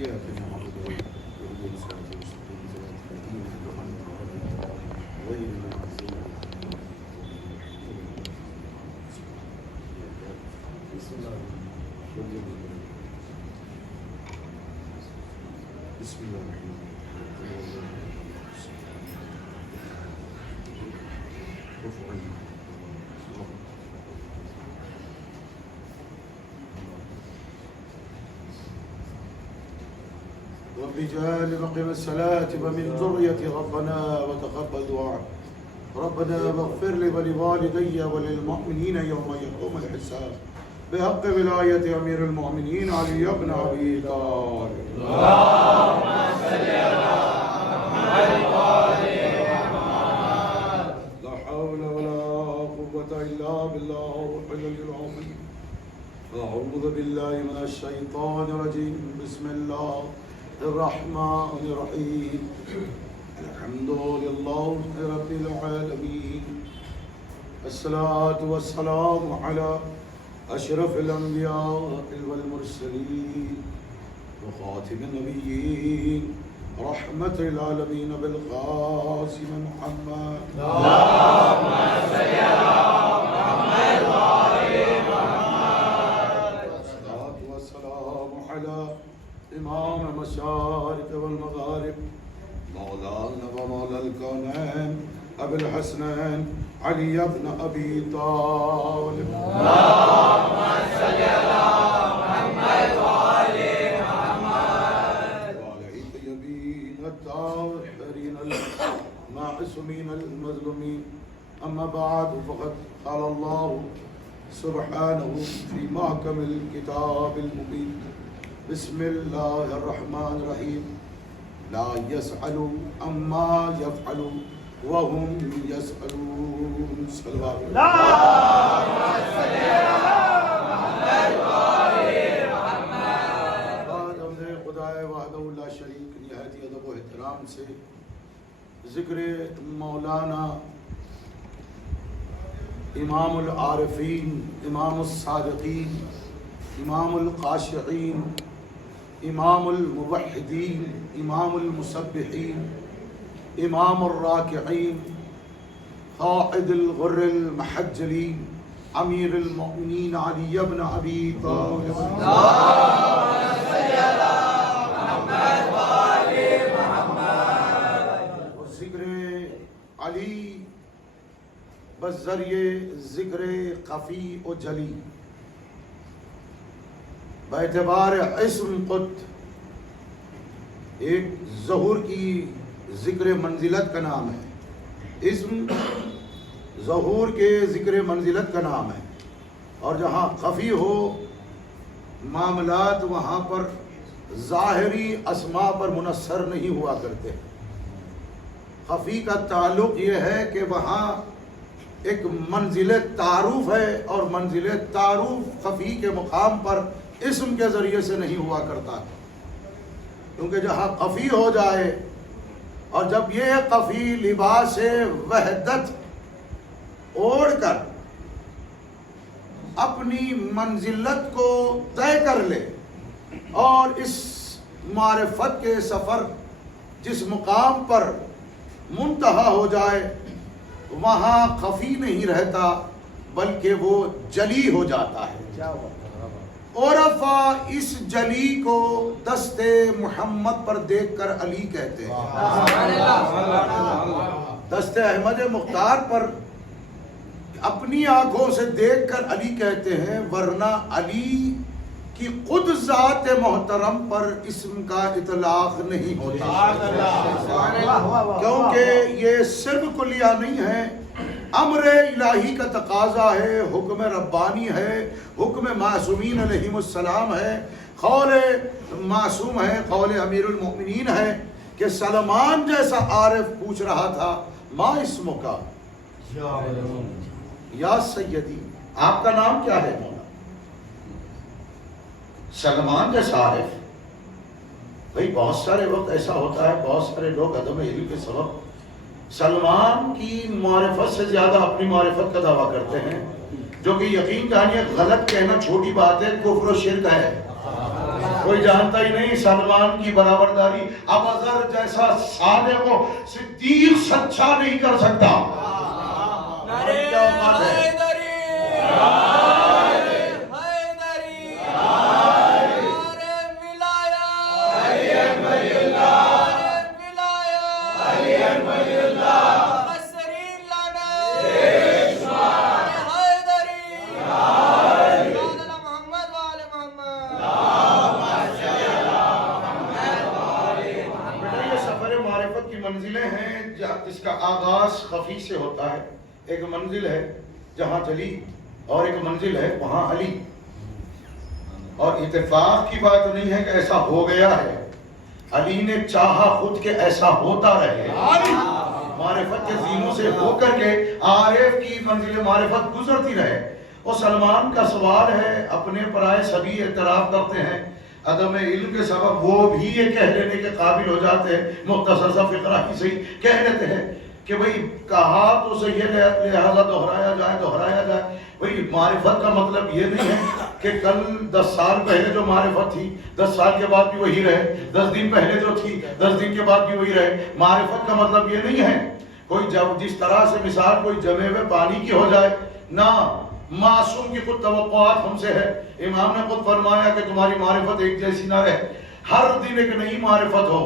إياك نعبد وإياك نستعين صراط الذين أنعمت عليهم غير المغضوب عليهم. بسم الله الرحمن الرحيم. بسم الله الرحمن الرحيم. رب اجعل مقيم الصلاة ومن ذرية ربنا وتقبل دعاء ربنا واغفر لي ولوالدي وللمؤمنين يوم يقوم الحساب بحق ولاية أمير المؤمنين علي بن أبي طالب. اللهم صل على محمد وآل محمد. لا حول ولا قوة إلا بالله العلي العظيم. أعوذ بالله من الشيطان الرجيم. بسم الله الرحمن الرحيم. الحمد لله رب العالمين. الصلاة والسلام على أشرف الأنبياء والمرسلين وخاتم النبيين رحمة العالمين بالقاسم محمد. اللهم صل على محمد وآل محمد. الصلاة والسلام على إمام المشارق والمغارب مولانا ومولى الكونين أبي الحسنين علي بن أبي طالب. اللهم صل على محمد وآل محمد. وعلى الطيبين الطاهرين المعصومين المظلومين. أما بعد فقد قال الله سبحانه في محكم الكتاب المبين. بسم الله الرحمن الرحيم. لا يسأل عما يفعل وهم يسألون. صلوات اللهم صل على محمد وآل محمد. بعد حمد خدائے وحدہ لا شریک نہایت ادب و احترام سے ذکر مولانا امام العارفین، امام الصادقین، امام الخاشعین، امام الموحدین، امام المسبحین، امام الراکعین، قائد الغر المحجلین، امیر المؤمنین علی بن ابی طالب. اللهم صل على محمد وآل محمد. اور ذکر علی بذریعے ذکر خفی و جلی باعتبار اسم خود ایک ظہور کی ذکر منزلت کا نام ہے. اسم ظہور کے ذکر منزلت کا نام ہے، اور جہاں خفی ہو معاملات وہاں پر ظاہری اسماء پر منحصر نہیں ہوا کرتے. خفی کا تعلق یہ ہے کہ وہاں ایک منزل تعارف ہے، اور منزل تعارف خفی کے مقام پر اسم کے ذریعے سے نہیں ہوا کرتا، کیونکہ جہاں خفی ہو جائے اور جب یہ خفی لباس وحدت اوڑھ کر اپنی منزلت کو طے کر لے اور اس معرفت کے سفر جس مقام پر منتہا ہو جائے وہاں خفی نہیں رہتا بلکہ وہ جلی ہو جاتا ہے. عرفا اس جلی کو دست محمد پر دیکھ کر علی کہتے ہیں. دست احمد مختار پر اپنی آنکھوں سے دیکھ کر علی کہتے ہیں، ورنہ علی کی خود ذات محترم پر اسم کا اطلاق نہیں ہوتا، کیونکہ یہ صرف کلیہ نہیں ہے، امر الہی کا تقاضا ہے، حکم ربانی ہے، حکم معصومین علیہم السلام ہے، قول معصوم ہے، قول امیر المؤمنین ہے کہ سلمان جیسا عارف پوچھ رہا تھا ما اسم کا یا سیدی، آپ کا نام کیا ہے مولا؟ سلمان جیسا عارف. بھئی بہت سارے وقت ایسا ہوتا ہے، بہت سارے لوگ عدم علم کے سبب سلمان کی معرفت سے زیادہ اپنی معرفت کا دعویٰ کرتے ہیں، جو کہ یقین جانیے غلط کہنا چھوٹی بات ہے، کفر و شرک ہے. کوئی جانتا ہی نہیں سلمان کی برابرداری ابوذر جیسا صادق و صدیق سچا نہیں کر سکتا. کیا بات ہے؟ منزلیں ہیں جس کا آغاز خفی سے ہوتا ہے. ایک منزل ہے جہاں چلی اور ایک منزل ہے وہاں علی. اور اتفاق کی بات نہیں ہے کہ ایسا ہو گیا ہے. علی نے چاہا خود کہ ایسا ہوتا رہے. معرفت کے زینوں سے ہو کر کے عارف کی منزل معرفت گزرتی رہے. اور سلمان کا سوال ہے اپنے پرائے سبھی اعتراف کرتے ہیں عدم علم کے سبب وہ بھی یہ کہہ لینے کے قابل ہو جاتے ہیں. مختصر سا فقرہ ہی صحیح کہہ لیتے ہیں کہ بھئی کہا تو صحیح ہے لہذا دہرایا جائے. بھئی معرفت کا مطلب یہ نہیں ہے کہ کل 10 سال پہلے جو معرفت تھی 10 سال کے بعد بھی وہی رہے, 10 دن پہلے جو تھی 10 دن کے بعد بھی وہی رہے. معرفت کا مطلب یہ نہیں ہے کوئی جس طرح سے مثال کوئی جمے ہوئے پانی کی ہو جائے. نہ معصوم کی خود توقعات ہم سے ہے. امام نے خود فرمایا کہ تمہاری معرفت ایک جیسی نہ رہے, ہر دن ایک نئی معرفت ہو,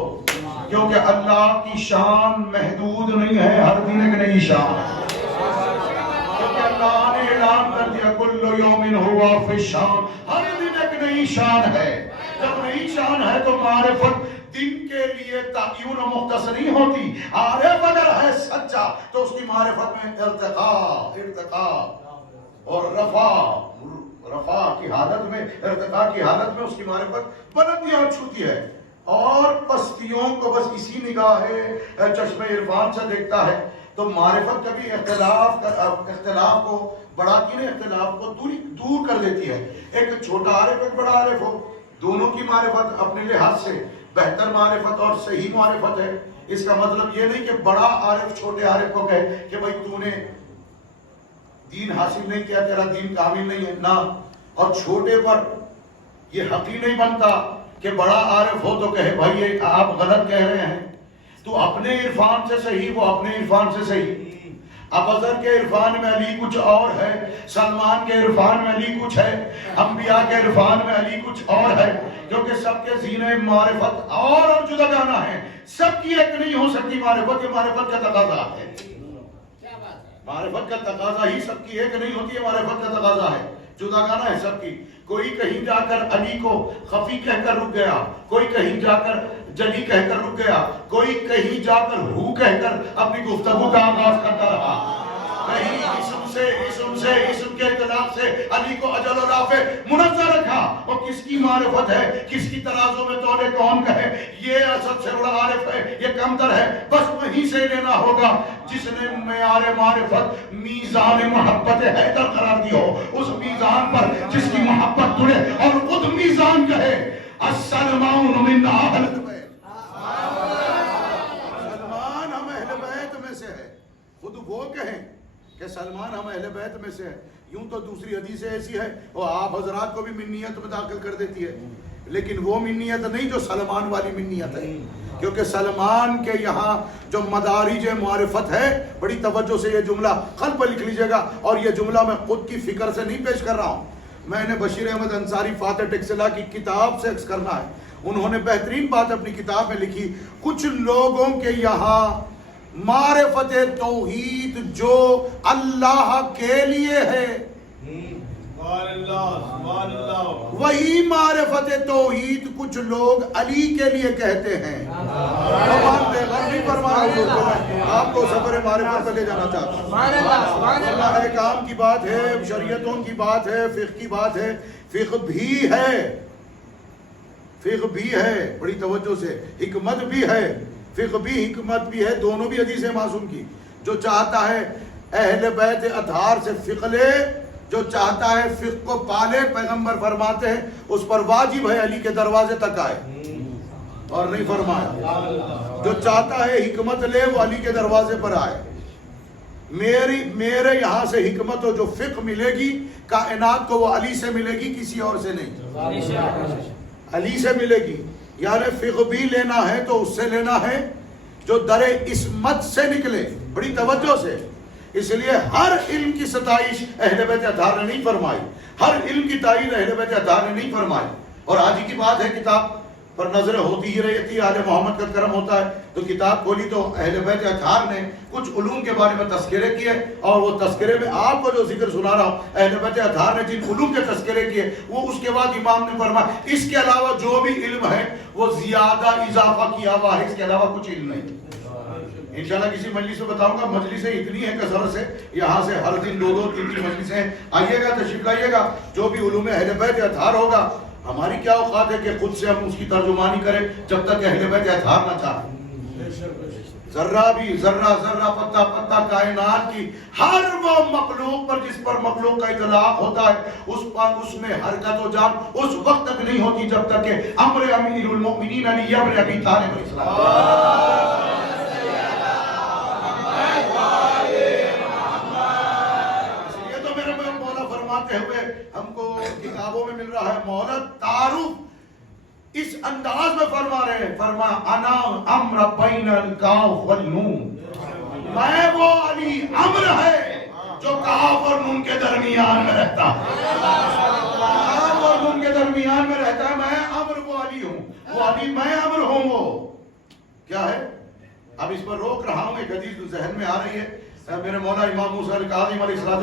کیونکہ اللہ کی شان محدود نہیں ہے, ہر دن ایک نئی شان ہے. کیونکہ اللہ نے اعلان کر دیا کل یوم ہوا فی شان, ہر دن ایک نئی شان ہے. جب نئی شان ہے تو معرفت دن کے لیے تعین و مختص نہیں ہوتی. عارف اگر ہے سچا تو اس کی معرفت میں ارتقاء اور رفع کی حالت میں, ارتقاء کی حالت میں اس کی معرفت بلندیاں چھوتی ہے. اور پستیوں کو بس اسی نگاہ چشم عرفان سے دیکھتا ہے. تو معرفت کبھی اختلاف کو بڑھاتی نہیں, اختلاف کو دور کر دیتی ہے. ایک چھوٹا عارف ایک بڑا عارف ہو, دونوں کی معرفت اپنے لحاظ سے بہتر معرفت اور صحیح معرفت ہے. اس کا مطلب یہ نہیں کہ بڑا عارف چھوٹے عارف کو کہے کہ بھائی تو نے دین حاصل نہیں کیا, تیرا دین کامل نہیں ہے نا. اور چھوٹے پر یہ حقی نہیں بنتا کہ بڑا عارف ہو تو کہے بھائی یہ آپ غلط کہہ رہے ہیں. تو اپنے عرفان سے صحیح, وہ اپنے عرفان سے صحیح. ابوذر کے عرفان میں علی کچھ اور ہے, سلمان کے عرفان میں علی کچھ ہے, انبیاء کے عرفان میں علی کچھ اور ہے. کیونکہ سب کے زینے معرفت اور جداگانہ ہیں, سب کی ایک نہیں ہو سکتی معرفت. یہ معرفت کا تقاضا ہے, معرفت کا تقاضا ہی سب کی ایک نہیں ہوتی ہے. معرفت کا تقاضا ہے, جداگانہ ہے سب کی. کوئی کہیں جا کر علی کو خفی کہہ کر رک گیا, کوئی کہیں جا کر جلی کہہ کر رک گیا, کوئی کہیں جا کر ہو کہہ کر اپنی گفتگو کا آغاز کرتا رہا. کہیں اسم کے اطلاق سے علی کو اجل و رافع منزہ رکھا. اور کس کی معرفت ہے, کس کی ترازو میں تولے کون کہے یہ سب سے بڑا عارف ہے, یہ کمتر ہے, بس وہیں سے لینا ہوگا جس نے معیار معرفت میزان محبت حیدر قرار دی ہو. اس میزان پر جس کی محبت تڑے اور خود میزان کہے السلمان من اہل بیت, سلمان ہم اہل بیت میں سے ہے. خود وہ کہیں کہ سلمان ہم اہل بیت میں سے ہے. یوں تو دوسری حدیث ایسی ہے وہ آپ حضرات کو بھی منیت میں داخل کر دیتی ہے, لیکن وہ منیت نہیں جو سلمان والی منیت ہے. کیونکہ سلمان کے یہاں جو مدارج معرفت ہے, بڑی توجہ سے یہ جملہ خط پر لکھ لیجئے گا, اور یہ جملہ میں خود کی فکر سے نہیں پیش کر رہا ہوں, میں نے بشیر احمد انصاری فاتح ٹیکسلا کی کتاب سے عکس کرنا ہے. انہوں نے بہترین بات اپنی کتاب میں لکھی, کچھ لوگوں کے یہاں معرفت توحید جو اللہ کے لیے ہے وہی معرفت توحید کچھ لوگ علی کے لیے کہتے ہیں. آپ کو سفر معرفت پر لے جانا چاہتا ہوں. اللہ احکام کی بات ہے, شریعتوں کی بات ہے, فقہ کی بات ہے. فقہ بھی ہے بڑی توجہ سے, حکمت بھی ہے. فقہ بھی حکمت بھی ہے, دونوں بھی حدیث معصوم کی. جو چاہتا ہے اہل بیت اطہار سے فقہ لے, جو چاہتا ہے فقہ کو پالے, پیغمبر فرماتے ہیں اس پر واجب ہے علی کے دروازے تک آئے, اور نہیں فرمایا جو چاہتا ہے حکمت لے وہ علی کے دروازے پر آئے. میرے یہاں سے حکمت ہو جو فقہ ملے گی کائنات کو وہ علی سے ملے گی, کسی اور سے نہیں. علی سے ملے گی. یعنی فقہ بھی لینا ہے تو اس سے لینا ہے جو در عصمت سے نکلے. بڑی توجہ سے. اس لیے ہر علم کی ستائش اہل بیت اطہار نے نہیں فرمائی, ہر علم کی تعریف اہل بیت اطہار نے نہیں فرمائی. اور آج ہی کی بات ہے, کتاب پر نظر ہوتی ہی رہتی ہے, آل محمد کا کرم ہوتا ہے تو کتاب کھولی تو اہل بیت اطہار نے کچھ علوم کے بارے میں تذکرے کیے, اور وہ تذکرے میں آپ کو جو ذکر سنا رہا ہوں, اہل بیت اطہار نے جن علوم کے تذکرے کیے وہ اس کے بعد امام نے فرمایا اس کے علاوہ جو بھی علم ہے وہ زیادہ اضافہ کیا ہوا ہے, اس کے علاوہ کچھ علم نہیں. انشاءاللہ کسی مجلس میں بتاؤں گا, مجلسیں اتنی ہیں کثرت سے, یہاں سے ہر دن 2-2-3 مجلسیں, آئیے گا, تشریف لائیے گا. جو بھی علوم اہل بیت اطہار ہوگا, ہماری کیا اوقات ہے کہ خود سے ہم اس کی ترجمانی کریں جب تک اہل بیت اطہار نہ چاہیں. ذرہ بھی, ذرہ پتہ پتہ کائنات کی ہر وہ مخلوق پر جس پر مخلوق کا اطلاق ہوتا ہے, اس میں حرکت و جان اس وقت تک نہیں ہوتی جب تک کہ امر امیر المؤمنین علی ابن ابی طالب علیہ السلام. ہوئے ہم کو کتابوں میں مل رہا ہے, مولا تعارف اس انداز میں فرما رہے ہیں, فرما انا امر بین الکاف والنون, میں وہ علی امر ہے جو کاف اور نون کے درمیان میں رہتا ہے. کاف اور نون کے درمیان میں رہتا ہے, میں امر وہ علی ہوں, وہ علی میں امر ہوں. وہ کیا ہے, اب اس پر روک رہا ہوں, ایک حدیث ذہن میں آ رہی ہے. میرے مولا امام موسیٰ الکاظم علیہ السلام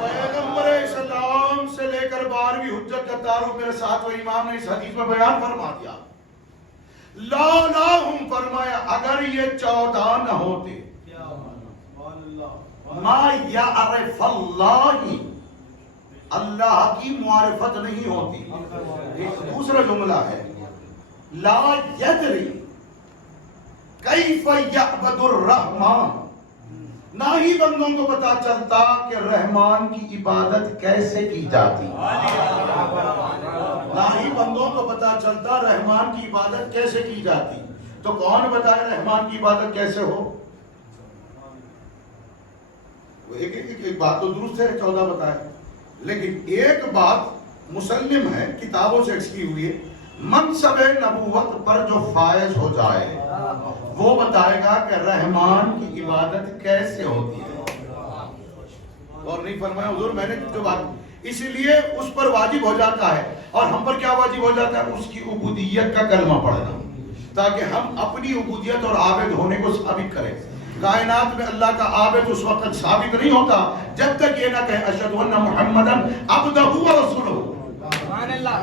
پیغمبر اسلام سے لے کر 12ویں حجت کا تعارف میرے ساتھ و امام نے اس حدیث میں بیان فرما دیا. لا ہم فرمایا اگر یہ 14 نہ ہوتے, ما یعرف اللہ, اللہ کی معرفت نہیں ہوتی. ایک دوسرا جملہ ہے, لا یدری کیف یعبد الرحمن, نہ ہی بندوں کو پتا چلتا کہ رحمان کی عبادت کیسے کی جاتی. نہ ہی بندوں کو پتا چلتا رحمان کی عبادت کیسے کی جاتی. تو کون بتائے رحمان کی عبادت کیسے ہو؟ ایک بات تو درست ہے 14 بتائے, لیکن ایک بات مسلم ہے, کتابوں سے ایکس کی ہوئی ہے, منصب نبوت پر جو فائز ہو جائے وہ بتائے گا کہ رحمان کی عبادت کیسے ہوتی ہے. اور نہیں فرمایا حضور میں نے جو بات, اس لیے اس پر واجب ہو جاتا ہے. اور ہم پر کیا واجب ہو جاتا ہے, اس کی عبودیت کا کلمہ پڑھنا, تاکہ ہم اپنی عبودیت اور عابد ہونے کو ثابت کریں. کائنات میں اللہ کا عابد اس وقت ثابت نہیں ہوتا جب تک یہ نہ کہے اشہد ان محمدا عبدہ و رسولہ. سبحان اللہ,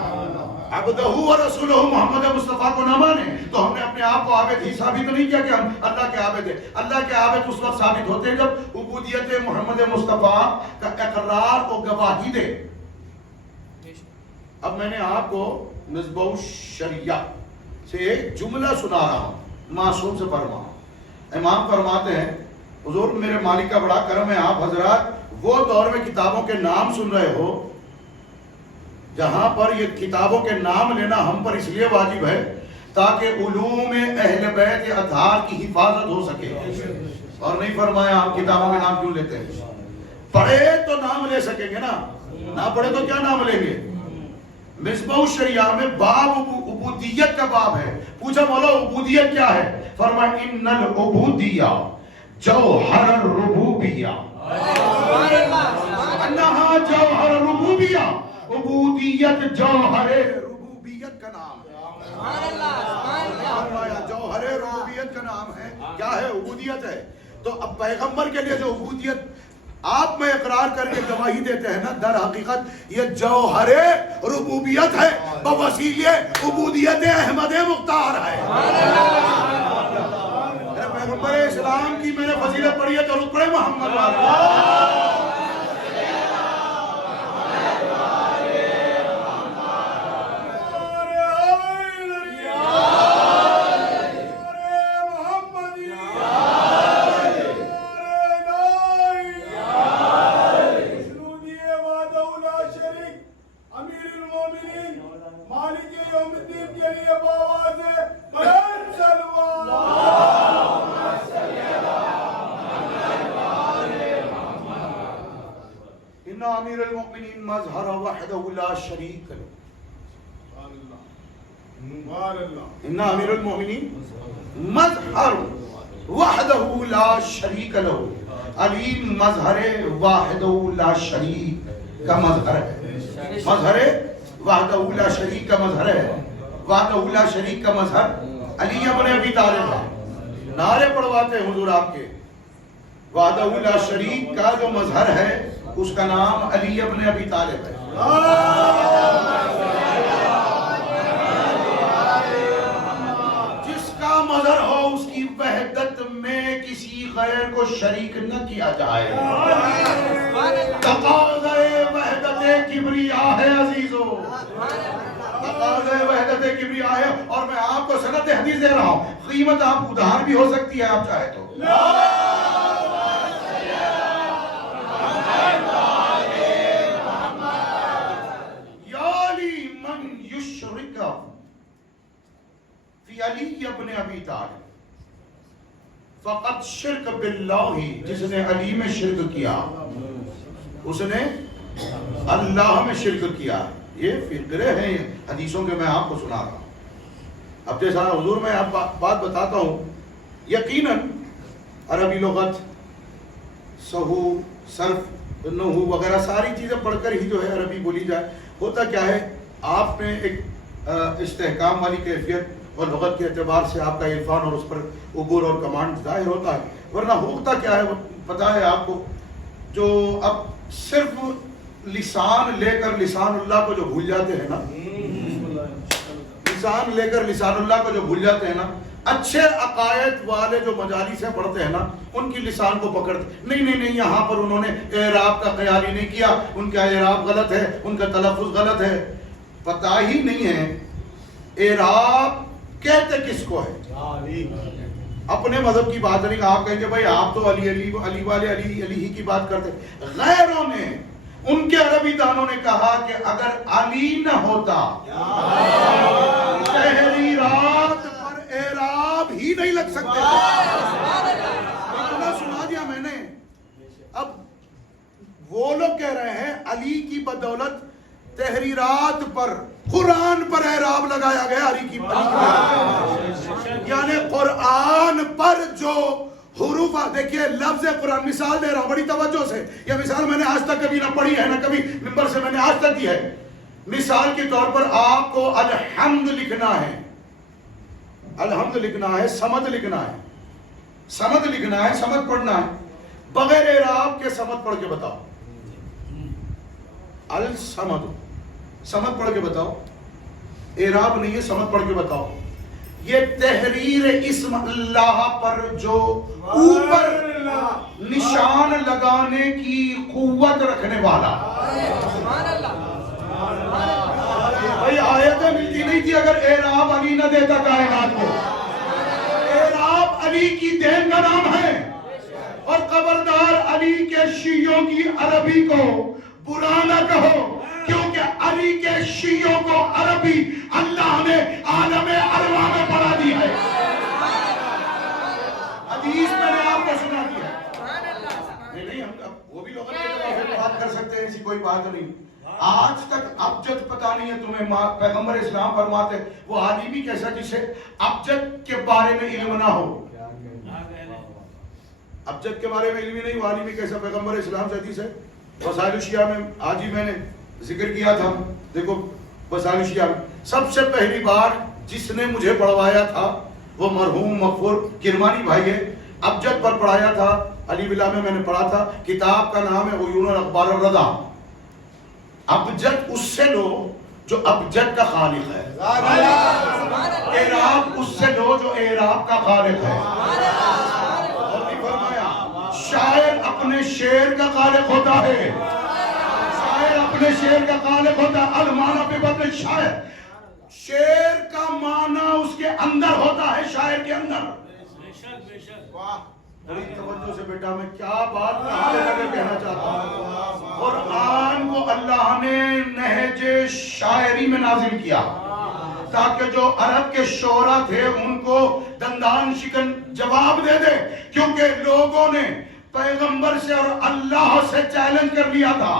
عبدہ و رسولہ, محمد مصطفیٰ کو نہ مانے تو ہم نے اپنے آپ کو عابد ہی ثابت نہیں کیا کہ ہم اللہ کے عابد ہیں. اللہ کے عابد اس وقت ثابت ہوتے ہیں جب عبودیت محمد مصطفیٰ کا اقرار و گواہی دے. اب میں نے آپ کو مصباح الشریعہ سے ایک جملہ سنا رہا ہوں, معصوم سے پڑھ رہا ہوں. امام فرماتے ہیں حضور میرے مالک کا بڑا کرم ہے, آپ حضرات وہ دور میں کتابوں کے نام سن رہے ہو جہاں پر یہ کتابوں کے نام لینا ہم پر اس لیے واجب ہے تاکہ علوم اہل بیت اطہار کی حفاظت ہو سکے. اور نہیں فرمایا آپ کتابوں کے نام کیوں لیتے ہیں, پڑھے تو نام لے سکیں گے نا, نہ پڑھے تو کیا نام لیں گے. مصباح الشریعہ میں باب عبودیت کا باب ہے. پوچھا مولا عبودیت کیا ہے, فرمایا ان العبودیہ جوہر الربوبیہ, انہا جوہر الربوبیہ, عبودیت جوہر ربوبیت کا نام ہے. جوہر ربوبیت کا نام ہے. کیا ہے, عبودیت ہے. تو اب پیغمبر کے لیے جو عبودیت آپ میں اقرار کر کے گواہی دیتے ہیں نا, در حقیقت یہ جوہر ربوبیت ہے, بوسیلے عبودیت احمد مختار ہے. پیغمبر اسلام کی میں نے فضیلت پڑھی ہے, درود پڑھے محمد والا. ان امیر المؤمنین مظہر وحدہ لا شریک له. ان امیر المؤمنین مظہر وحدہ لا شریک له. علی مظہر وحدہ لا شریک کا مظہر ہے. مظہر وحدہ لا شریک کا مظہر ہے. وحدہ لا شریک کا مظہر علی ابن ابی طالب ہے. نعرے پڑھواتے ہیں حضور آپ کے. وحدہ لا شریک کا جو مظہر ہے اس کا نام علی ابن ابی طالب ہے. جس کا مظہر ہو اس کی وحدت میں کسی غیر کو شریک نہ کیا جائے. تقاضۂ وحدت کبریاء ہے عزیزو. تقاضۂ وحدت کبریاء ہے. اور میں آپ کو سند حدیث دے رہا ہوں, قیمت آپ ادھار بھی ہو سکتی ہے آپ چاہے تو. فی علی ابن ابی طالب فقط شرک باللہ, جس نے علی میں شرک کیا اس نے اللہ میں شرک کیا. یہ فقرے ہیں حدیثوں کے, میں آپ کو سنا رہا ہوں. اب جیسا حضور میں آپ بات بتاتا ہوں, یقیناً عربی لغت, سہو, صرف, نحو وغیرہ ساری چیزیں پڑھ کر ہی جو ہے عربی بولی جائے. ہوتا کیا ہے, آپ میں ایک استحکام والی کیفیت اور لغت کے اعتبار سے آپ کا عرفان اور اس پر عبور اور کمانڈ ظاہر ہوتا ہے. ورنہ ہوتا کیا ہے پتہ ہے آپ کو, جو اب صرف لسان لے کر لسان اللہ کو جو بھول جاتے ہیں نا, لسان لے کر لسان اللہ کو جو بھول جاتے ہیں نا, اچھے عقائد والے جو مجالس سے پڑھتے ہیں نا, ان کی لسان کو پکڑتے نہیں, یہاں پر انہوں نے اعراب کا خیال ہی نہیں کیا, ان کا اعراب غلط ہے, ان کا تلفظ غلط ہے. پتہ ہی نہیں ہے اعراب کہتے کس کو ہے. اپنے مذہب کی بات نہیں, آپ کہیں گے بھائی آپ تو علی علی علی والے علی علی ہی کی بات کرتے. غیروں نے, ان کے عربی دانوں نے کہا کہ اگر علی نہ ہوتا تحریرات پر اعراب ہی نہیں لگ سکتے. اتنا سنا دیا میں نے. اب وہ لوگ کہہ رہے ہیں علی کی بدولت تحریرات پر, قرآن پر اعراب لگایا گیا علی کی. یعنی قرآن پر جو حروف, دیکھیے لفظ قرآن, مثال دے رہا ہوں بڑی توجہ سے. یہ مثال میں نے آج تک کبھی نہ پڑھی ہے نہ کبھی ممبر سے میں نے آج تک دی ہے. مثال کے طور پر آپ کو الحمد لکھنا ہے, الحمد لکھنا ہے, سمد لکھنا ہے, سمد لکھنا ہے, سمد پڑھنا ہے. بغیر اعراب کے سمد پڑھ کے بتاؤ. السمد, سمد پڑھ کے بتاؤ. اعراب نہیں ہے, سمد پڑھ کے بتاؤ. یہ تحریر اسم اللہ پر جو اوپر نشان لگانے کی قوت رکھنے والا. بھائی آیتیں ملتی نہیں تھی اگر اعراب علی نہ دیتا کائنات کو. اعراب علی کی دین کا نام ہے. اور خبردار علی کے شیعوں کی عربی کو برا نہ کہو, کیونکہ علی کے شیعوں کو عربی اللہ نے عالم ارواح میں پڑھا دی ہے. حدیث میں نے آپ کو سنا دی ہے. نہیں, ہم وہ بھی لوگوں کے بات کر سکتے ہیں, ایسی کوئی بات نہیں. آج تک ابجد پتا نہیں ہے تمہیں. پیغمبر اسلام فرماتے وہ عالم بھی کیسا جسے ابجد کے بارے میں علم نہ ہو. ابجد کے بارے میں علم نہیں, وہ عالم کیسا. پیغمبر اسلام سے حدیث ہے وسائل الشیعہ میں, آج ہی میں نے ذکر کیا تھا. دیکھو وسائل الشیعہ میں سب سے پہلی بار جس نے مجھے پڑھوایا تھا وہ مرحوم مغفور کرمانی بھائی ہے. ابجد پر پڑھایا تھا, علی بلا میں نے پڑھا تھا. کتاب کا نام ہے عیون الاخبار الرضا. ابجد اس سے لو جو ابجد کا خالق ہے, اعراب اس سے لو جو اعراب کا خالق ہے. اور بھی فرمایا شاعر اپنے شعر کا خالق ہوتا ہے, شاعر اپنے شعر کا خالق ہوتا ہے. المعنی پہ بدل شاعر, شعر کا معنی اس کے اندر ہوتا ہے, شاعر کے اندر. بڑی توجہ سے بیٹا میں کیا بات کہنا چاہتا ہوں. قرآن کو اللہ نے نہج شاعری میں نازل کیا تاکہ جو عرب کے شعراء تھے ان کو دندان شکن جواب دے دے, کیونکہ لوگوں نے پیغمبر سے اور اللہ سے چیلنج کر لیا تھا.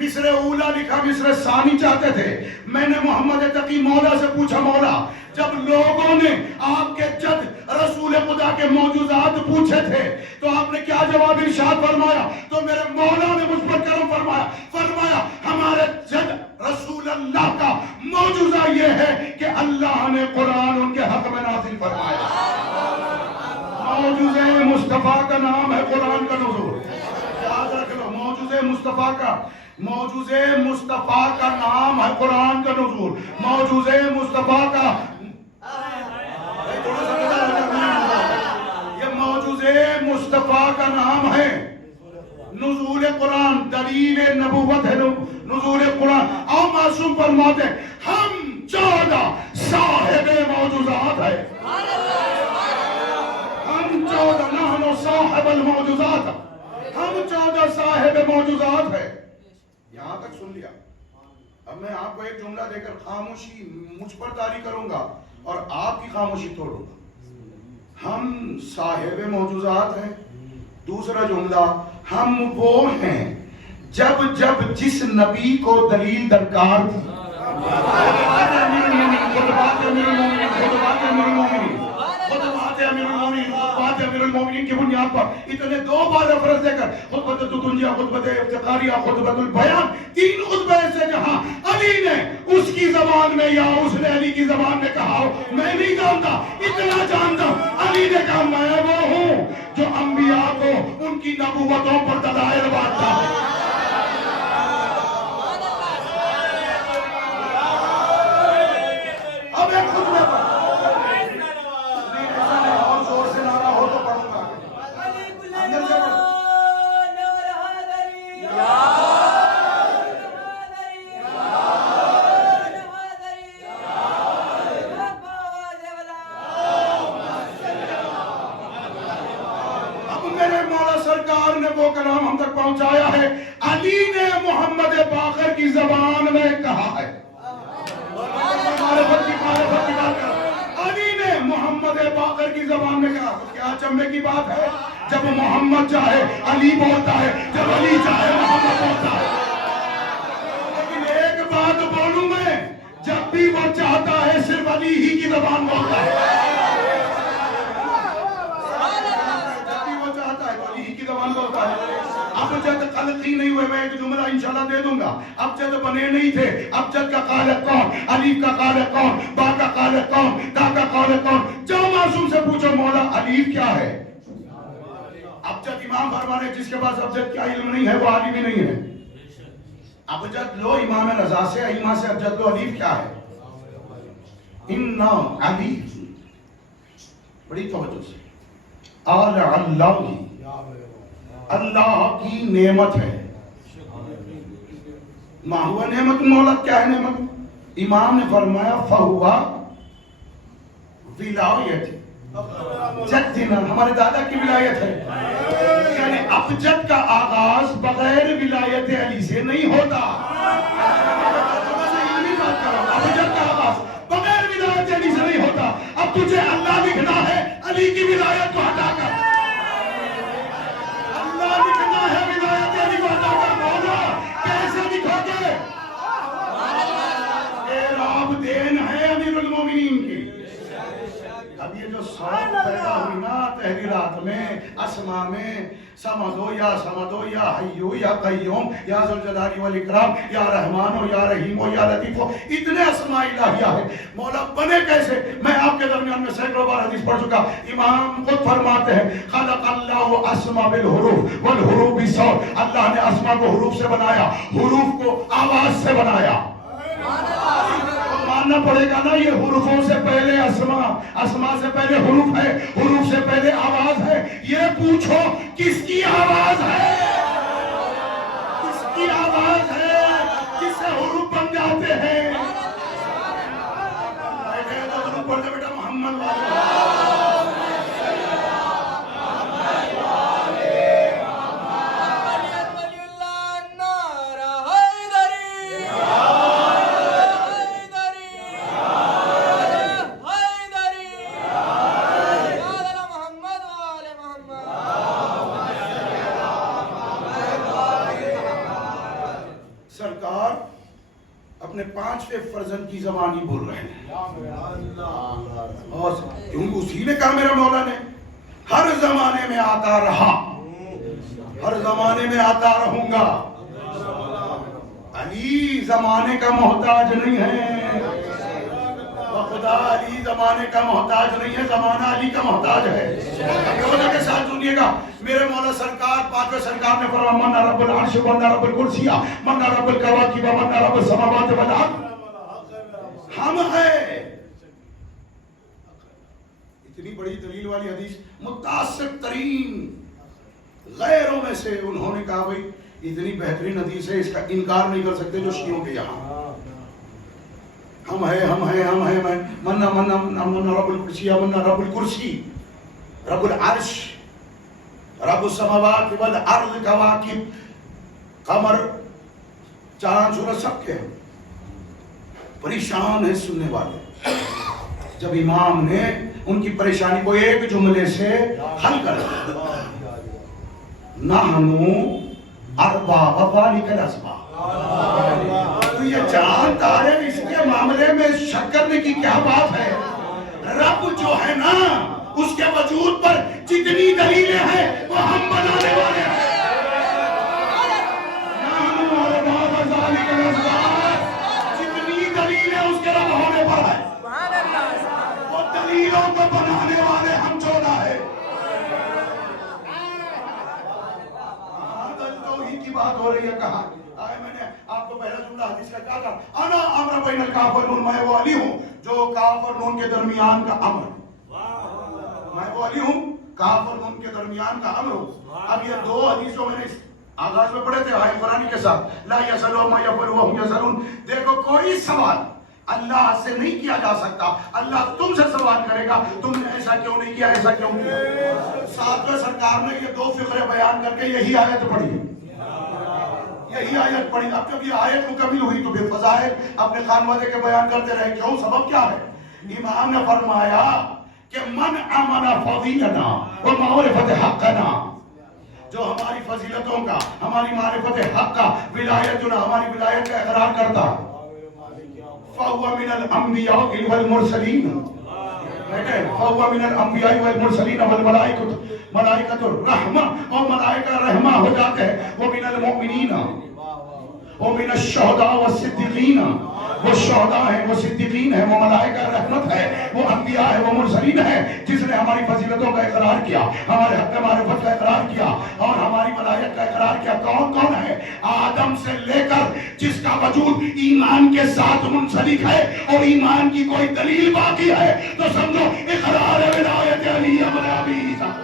مصر اولا لکھا مصر ثانی چاہتے تھے. میں نے محمد تقی مولا سے پوچھا مولا جب لوگوں نے آپ کے جد رسول خدا کے معجزات پوچھے تھے تو آپ نے کیا جواب ارشاد فرمایا؟ تو میرے مولا نے مجھ پر کرم فرمایا ہمارے جد رسول اللہ کا معجزہ یہ ہے کہ اللہ نے قرآن ان کے حق میں نازل فرمایا. معجزہ مصطفیٰ کا نام ہے قرآن کا نزول. یاد رکھ لو معجزہ مصطفیٰ کا نام ہے قرآن کا نزول. معجزہ مصطفیٰ کا یہ معجزہ مصطفیٰ کا نام ہے نزول قرآن. دلیل نبوت ہے نزول قرآن. اور معصوم فرماتے ہم 14 صاحب معجزات ہیں. ہم 14 نحن صاحب المعجزات. ہم 14 صاحب معجزات ہیں. یہاں تک سن لیا. اب میں آپ کو ایک جملہ دے کر خاموشی مجھ پر طاری کروں گا اور آپ کی خاموشی توڑوں گا. ہم صاحب معجزات ہیں. دوسرا جملہ ہم وہ ہیں جب جس نبی کو دلیل درکار تھی. امیر المومنین کی بنیاد پر اتنے 2 بار افرز دے کر خطبۃ الدنیا، خطبۃ افتخاریہ، خطبۃ البیان، 3 خطبے سے جہاں علی نے اس کی زبان میں یا اس نے علی کی زبان میں کہا ہو میں نہیں جانتا، اتنا جانتا علی نے کہا میں وہ ہوں جو انبیاء کو ان کی نبوتوں پر دلائل بانٹتا ہے. اب ایک خطبے پر وہ کلام ہم تک پہنچایا ہے علی نے محمد باقر کی زبان میں کہا ہے. علی نے محمد باقر کی زبان میں کہا. تو کیا چمبے کی بات ہے؟ جب محمد چاہے علی بولتا ہے، جب علی چاہے محمد بولتا ہے. لیکن ایک بات بولوں میں، جب بھی وہ چاہتا ہے صرف علی ہی کی زبان بولتا ہے. اب جد خلق ہی نہیں ہوئے، میں ایک جملہ انشاءاللہ دے دوں گا. اب جد بنے نہیں تھے، اب جد کا خالق کون، الف کا خالق کون، با کا خالق کون، تا کا خالق کون. جاؤ معصوم سے پوچھو مولا الف کیا ہے. اب جد امام فرمانے جس کے پاس اب جد کیا علم نہیں ہے وہ عالم ہی نہیں ہے. اب جد لو امام رضا سے، ائمہ سے اب جد لو الف کیا ہے. اِنَّا الف بڑی توجہ سے آل اللہ ہی اللہ کی نعمت ہے. ما ہوا نعمت مولد کیا ہے نعمت؟ امام نے فرمایا فہوا ولایت جدنا، ہمارے دادا کی ولایت ہے. یعنی ابجد کا آغاز بغیر ولایت علی سے نہیں ہوتا. ابجد کا آغاز بغیر ولایت علی سے نہیں ہوتا. اب تجھے اللہ لکھنا ہے علی کی ولایت کو ہٹا کر، اللہ لکھنا ہے ولایت علی کو ہٹا کر. مولا کیسے لکھو گے؟ اعراب دین ہے امیر المومنین کی. اب یہ جو صورت پیدا ہوئی نا تحریرات میں، اسماء میں، سمدو یا حیو یا قیوم یا ذوالجلال والاکرام یا رحمان ہو یا رحیم ہو یا لطیف ہو، اتنے اسماء الہیہ ہیں. مولا بنے کیسے؟ میں آپ کے درمیان میں سینکڑوں بار حدیث پڑھ چکا. امام خود فرماتے ہیں خلق اللہ اسماء بالحروف والحروف بالصوت. اللہ نے اسماء کو حروف سے بنایا، حروف کو آواز سے بنایا. ماننا پڑے گا نا یہ حروفوں سے پہلے اسماء سے پہلے حروف ہے، حروف سے پہلے آواز ہے. یہ پوچھو کس کی آواز ہے؟ کس کی آواز ہے جس سے حروف بن جاتے ہیں؟ پڑھتے بیٹا محمد اور اپنے 5ویں فرزند کی زبان ہی بول رہے ہیں، اور کیونکہ اسی نے کہا میرے مولا نے ہر زمانے میں آتا رہا، ہر زمانے میں آتا رہوں گا۔ علی زمانے کا محتاج نہیں ہے، خدا علی زمانے کا محتاج نہیں ہے، زمانہ علی کا محتاج ہے۔ روزہ کے ساتھ سنیے گا، میرے مولا سرکار 5ویں سرکار نے فرمایا من رب العرش من رب الکرسی من رب الکواکب من رب السماوات والارض۔ ہم ہیں، اتنی بڑی دلیل والی حدیث، متعصب ترین غیروں میں سے انہوں نے کہا بھائی اتنی بہترین حدیث ہے، اس کا انکار نہیں کر سکتے جو شیعوں کے یہاں ہم ہیں من رب الکرسی من رب الکرسی رب العرش رب السماوات والارض کواکب قمر چاند سورج سب کے ہیں۔ پریشان ہیں سننے والے، جب امام نے ان کی پریشانی کو ایک جملے سے حل کر دیا، نحنو ارباب ذلک الاسباب۔ تو یہ چاند تارے اس کے معاملے میں شک کرنے کی کیا بات ہے؟ رب جو ہے نا اس کے وجود پر جتنی دلیلیں ہیں وہ ہم بنانے والے ہیں۔ نحنو ارباب ذلک الاسباب، جتنی دلیلیں اس کے رب ہونے پر ہے وہ دلیلوں کو بنانے والے ہم چولا ہے۔ کی بات ہو رہی ہے، کہا میں نے آپ کو پہلا جملہ حدیث کا کہا تھا، انا امر بین الکاف والنون، میں وہ علی ہوں جو کاف اور نون کے درمیان کا امر، میں وہ علی ہوں کاف اور نون کے درمیان کا امر ہوں۔ اب یہ دو حدیثوں میں نے آغاز میں پڑھے تھے آیت قرآنی کے ساتھ، لا یسألوا ما یفعلون وهم یسألون۔ دیکھو کوئی سوال اللہ سے نہیں کیا جا سکتا، اللہ تم سے سوال کرے گا تم نے ایسا کیوں نہیں کیا، ایسا کیوں کیا۔ 7ویں سرکار نے یہ 2 فقرے بیان کر کے یہی آیت پڑھی، یہی آیت پڑھی۔ اب جب یہ آیت مکمل ہوئی تو پھر فضائل اپنے خانوادے کے بیان کرتے رہے، کیوں، سبب کیا ہے؟ امام نے فرمایا کہ من امن فضیلنا ومعرفت حقنا، جو ہماری فضیلتوں کا، ہماری معرفت حق کا، ولایتنا، ہماری ولایت کا اقرار کرتا، فَهُوَ مِنَ الْأَنْبِيَاءِ وَالْمُرْسَلِينَ، فَهُوَ مِنَ الْأَنْبِيَاءِ وَالْمُرْسَلِينَ وَالْمَلَائِكَةِ، ملائکۃ الرحمہ اور ملائکہ رحمہ ہو جاتے ہیں، وَمِنَ الْمُؤْمِنِينَ وَمِنَ الشُّهَدَاءِ وَالصِّدِّقِينَ، وہ شہداء ہیں، وہ صدیقین ہیں، وہ ملائکہ رحمت ہے، وہ انبیاء ہے، وہ مرسلین ہے، جس نے ہماری فضیلتوں کا اقرار کیا، ہمارے حق معرفت کا اقرار کیا اور ہماری ملائکت کا اقرار کیا۔ کون کون ہے؟ آدم سے لے کر جس کا وجود ایمان کے ساتھ منسلک ہے اور ایمان کی کوئی دلیل باقی ہے تو سمجھو اقرار ولایت علی ابن ابی طالب۔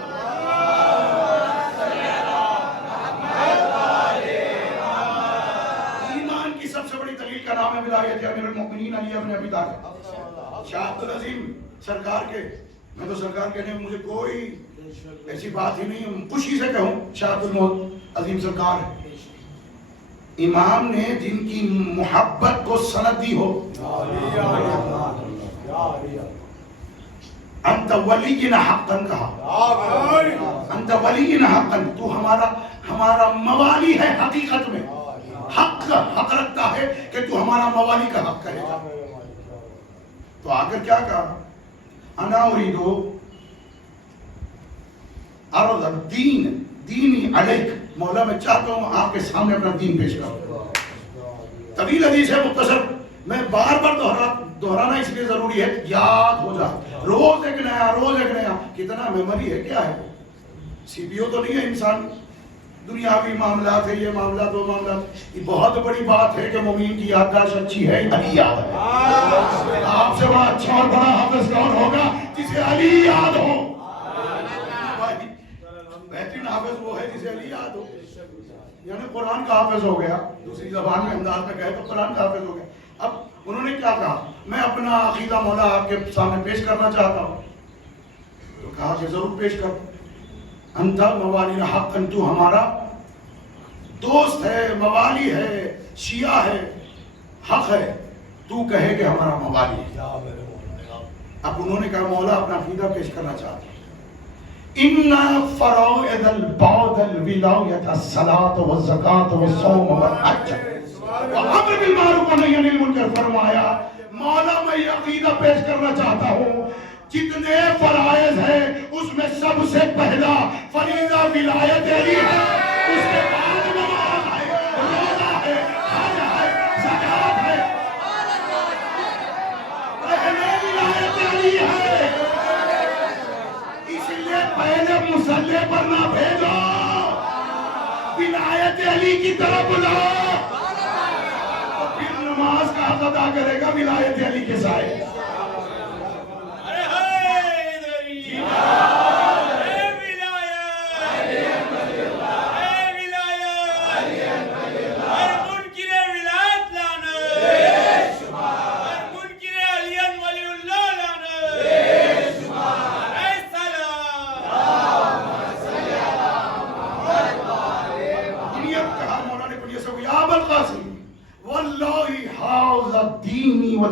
نام ہے ولایت امیر المؤمنین علی ابن ابی طالب۔ شاہ عبدالعظیم سرکار کے، میں تو سرکار کہنے میں مجھے کوئی ایسی بات ہی نہیں، خوشی سے کہوں شاہ عبدالعظیم سرکار ہے، امام نے جن کی محبت کو سند دی ہو، انت ولینا حقا کہا، انت ولینا حقا، تو ہمارا موالی ہے حقیقت میں، حق رکھتا ہے کہ تو ہمارا موالی کا حق کرے گا۔ تو آخر کیا کہا؟ انا اریدو عرض الدین دینی علیک، مولا میں چاہتا ہوں آپ کے سامنے اپنا دین پیش کروں۔ طویل حدیث ہے، مختصر، میں بار بار دہرانا اس لیے ضروری ہے، یاد ہو جائے، روز ایک نیا، کتنا میموری ہے، کیا ہے، سی پی او تو نہیں ہے انسان، دنیاوی معاملات ہے، یہ معاملات وہ معاملات، یہ بہت بڑی بات ہے کہ مومن کی یادداشت اچھی ہے، علی یاد ہے۔ آپ سے بڑا اچھا اور بڑا حافظ کون ہوگا؟ جسے علی یاد ہو۔ بہترین حافظ وہ ہے جسے علی یاد ہو، یعنی قرآن کا حافظ ہو گیا، دوسری زبان میں انداز میں کہے تو قرآن کا حافظ ہو گیا۔ اب انہوں نے کیا کہا؟ میں اپنا عقیدہ مولا آپ کے سامنے پیش کرنا چاہتا ہوں، تو کہا کہ ضرور پیش کر۔ انت موالی حق، تو ہمارا دوست ہے، موالی ہے، شیعہ ہے، حق ہے، تو کہے کہ ہمارا موالی ہے۔ اب انہوں نے کہا مولا اپنا عقیدہ پیش کرنا چاہتا ہوں۔ ان فرائض البعد الولایت الصلاۃ والزکاۃ والصوم والحج، وَأَمْرُ بِالْمَعْرُوفِ وَنَهْيٌ عَنِ الْمُنکر فرمایا مولا میں یہ عقیدہ پیش کرنا چاہتا ہوں جتنے فرائض ہیں اس میں سب سے پہلا فریضہ ولایت علی ہے، اس کے بعد نماز ہے، روزہ ہے، حج ہے، زکوٰۃ ہے، پہلے ولایت علی ہے۔ اس لیے پہلے مصلی پر نہ بھیجو، ولایت علی کی طرف بلاؤ، پھر نماز کا حق ادا کرے گا ولایت علی کے سائے۔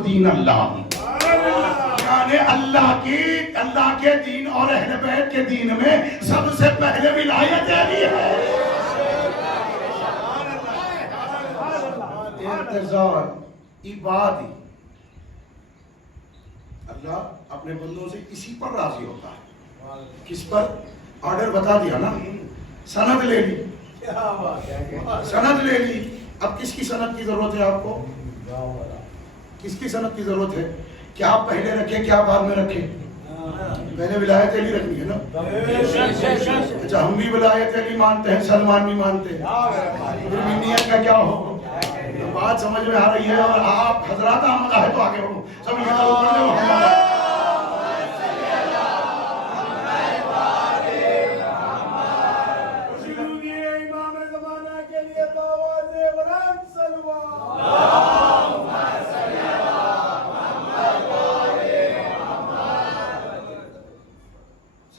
دین اللہ، یعنی اللہ کے دین اور اہل بیت کے دین میں سب سے پہلے ولایت علی ہے۔ انتظار عبادی، اللہ اپنے بندوں سے اسی پر راضی ہوتا ہے۔ کس پر؟ آرڈر بتا دیا نا، سند لے لی، سند لے لی۔ اب کس کی سند کی ضرورت ہے آپ کو؟ کس کی سند کی ضرورت ہے؟ کیا آپ پہلے رکھیں کیا بعد میں رکھیں؟ پہلے ولایت علی رکھنی ہے نا۔ اچھا ہم بھی ولایت علی مانتے ہیں، سلمان بھی مانتے ہیں، پھر نیت کا کیا ہو؟ بات سمجھ میں آ رہی ہے؟ اور آپ حضرات آمدہ ہے تو آگے بڑھو، سب یہ کرو پڑھ دو محمد۔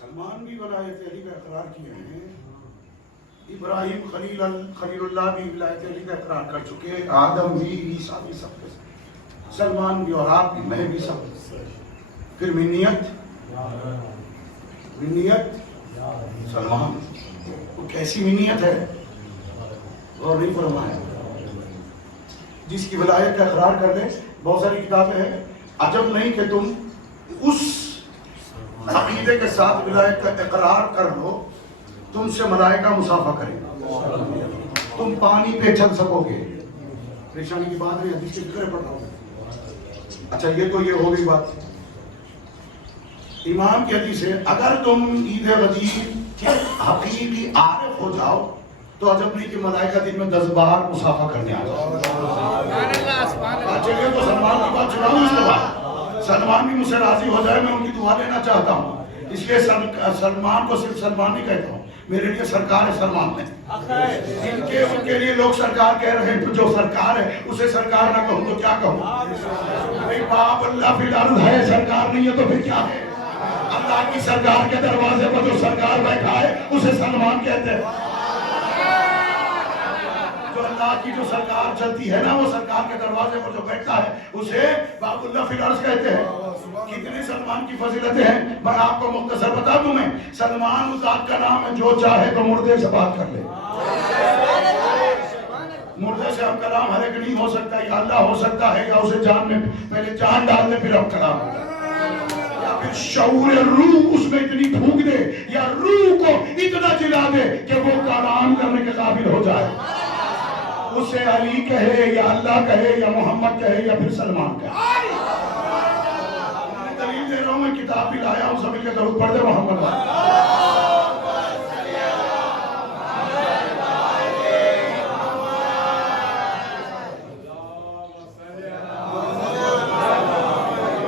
سلمان بھی ولایت علی کا اقرار کیے ہیں، ابراہیم خلیل اللہ بھی ولایت علی کا اقرار کر چکے، آدم بھی، عیسیٰ بھی، سب کے سب، سلمان بھی، اور آپ بھی، میں بھی، سب۔ پھر منیت سلمان، وہ کیسی منیت ہے اور نہیں فرمایا؟ جس کی ولایت کا اقرار کر لے، بہت ساری کتابیں ہیں، عجب نہیں کہ تم اس عقیدے کے ساتھ ولایت کا اقرار کر لو، تم سے ملائکہ مصافحہ کریں گے، تم پانی پہ چل سکو گے۔ پریشانی کی بات نہیں، حدیث کے فکر پڑھ رہا ہوں۔ اچھا یہ تو یہ ہو گئی بات۔ امام کی حدیث ہے اگر تم عید غدیر کے حقیقی عارف ہو جاؤ تو عجب نہیں کہ ملائکہ دن میں 10 بار مصافحہ کرنے آ جاؤ۔ چلیے تو سلمان کی بات چھڑاؤں اس کے بعد، سلمان بھی مجھ سے راضی ہو جائے، میں ان کی دعا لینا چاہتا ہوں، اس لیے سلمان کو صرف سلمان نہیں کہتا ہوں، میرے لیے سرکار ہے سلمان میں، ان کے لیے لوگ سرکار کہہ رہے ہیں، جو سرکار ہے اسے سرکار نہ کہوں تو کیا کہوں؟ باب اللہ فی الارض ہے، سرکار نہیں ہے تو پھر کیا ہے؟ اللہ کی سرکار کے دروازے پر جو سرکار بیٹھا ہے اسے سلمان کہتے ہیں۔ جو اللہ کی جو سرکار چلتی ہے نا، وہ سرکار کے دروازے پر جو بیٹھتا ہے اسے باب اللہ فی الارض کہتے ہیں۔ کتنے سلمان کی فضیلتیں ہیں، میں آپ کو مختصر بتا دوں۔ میں سلمان اس ذات کا نام ہے جو چاہے تو مردے سے بات کر لے۔ مردے سے ہم کلام ہر ایک نہیں ہو سکتا، یا اللہ ہو سکتا ہے، یا اسے جان میں پہلے جان ڈال دے پھر ہم کلام ہو، یا پھر شعور روح اس میں اتنی پھونک دے، یا روح کو اتنا جلا دے کہ وہ کلام کرنے کے قابل ہو جائے۔ اسے علی کہے یا اللہ کہے یا محمد کہے یا پھر سلمان کہے۔ میں دلیل دے رہا ہوں، میں کتاب بھی لایا ہوں، سب کے درود پڑھ دے محمد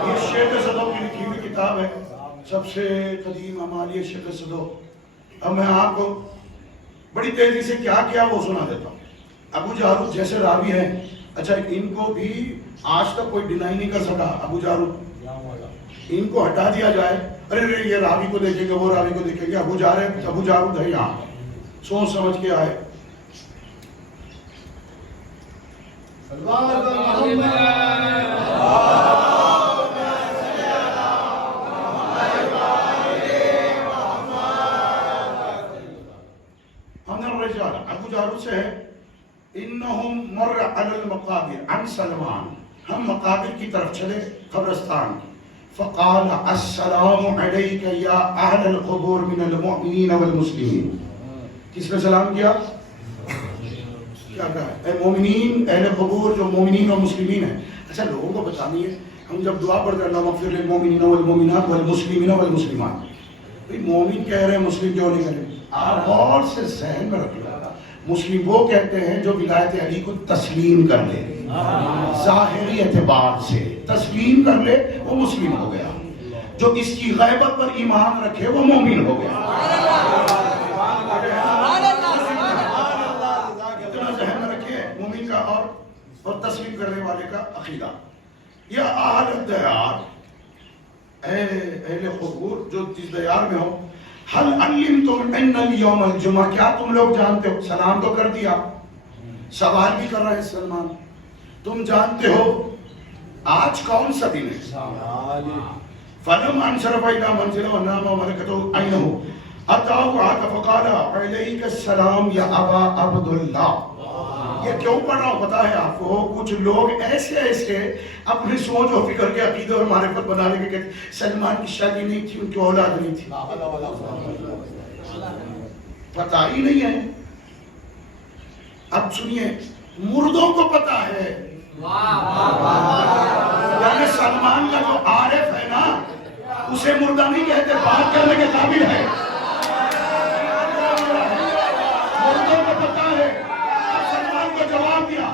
یہ شیخ صدو کی لکھی ہوئی کتاب ہے، سب سے قدیم عمالی شیخ صدو۔ اب میں آپ کو بڑی تیزی سے کیا کیا وہ سنا دیتا ہوں۔ ابو جارود جیسے راوی ہیں، اچھا ان کو بھی آج تک کوئی ڈینائی نہیں کر سکا۔ ابو جارود ان کو ہٹا دیا جائے، ارے یہ راوی کو دیکھیں گے، وہ راوی کو دیکھیں گے، ابو جارود ہے یہاں، سوچ سمجھ کے آئے۔ ابو جارود سے ہے انہم مر على المقابر عن سلمان، ہم مقابر کی طرف چلے، قبرستان. فقال السلام علیک یا اہل القبور من المؤمنین والمسلمین. کس نے سلام کیا؟ کیا کہا؟ اے مومنین، اہل قبور جو مومنین اور مسلمین ہیں. اچھا لوگوں کو بتانی ہے، ہم جب دعا پڑھتے ہیں اللہم اغفر للمؤمنین والمؤمنات والمسلمین والمسلمات، بھئی مومن کہہ رہے ہیں، مسلم کیوں نہیں کہہ رہے؟ آپ غور سے ذہن میں رکھ لو، مسلم وہ کہتے ہیں جو ولایت علی کو تسلیم کر لے، ظاہری اعتبار سے تسلیم کر لے وہ مسلم ہو گیا. جو اس کی غیبت پر ایمان رکھے وہ مومن ہو گیا. اتنا ذہن میں رکھیے مومن کا اور تسلیم کرنے والے کا عقیدہ. یا اہل الدیار، اہل قبور جو جس دیار میں ہو، حل علمتم ان اليوم الجمعہ، کیا تم لوگ جانتے ہو؟ سلام تو کر دیا، سوال بھی کر رہے ہیں سلمان، تم جانتے ہو آج کون سا دن ہے؟ فلما انصرف الى منزله ونام وملكته عينه اتاه عاد فقال عليك السلام یا ابا عبد اللہ. یہ کیوں پڑھ رہا ہوں پتا ہے آپ کو؟ کچھ لوگ ایسے اپنی سوچ و فکر کے عقیدے اور معرفت بنانے کے کہتے سلمان کی شادی نہیں تھی، ان کی اولاد نہیں تھی، پتہ ہی نہیں ہے. اب سنیے، مردوں کو پتا ہے. یعنی سلمان کا جو عارف ہے نا، اسے مردہ نہیں کہتے، بات کرنے کے قابل ہے. مردوں کو پتا ہے. سلمان کو جواب دیا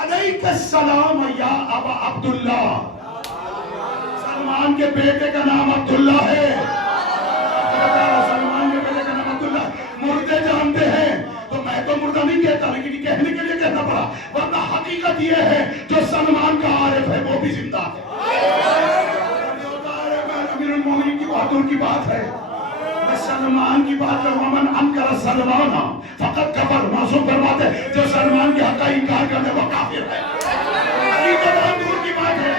علیک السلام یا ابا عبداللہ. سلمان کے بیٹے کا نام عبداللہ ہے. سلمان کے بیٹے کا نام عبداللہ. مردے جانتے ہیں تو میں تو مردہ نہیں کہتا، لیکن کہنے کے لیے کہنا پڑا، ورنہ حقیقت یہ ہے جو سلمان کا عارف ہے وہ بھی زندہ ہے. امیر المومنین کی بہادر کی بات ہے. میں سلمان کی بات کروں، من انکر سلمان فقط کفر. معصوم فرماتے جو سلمان کے حق کا انکار کرنے وہ کافر ہے. حقیقت دور کی بات ہے.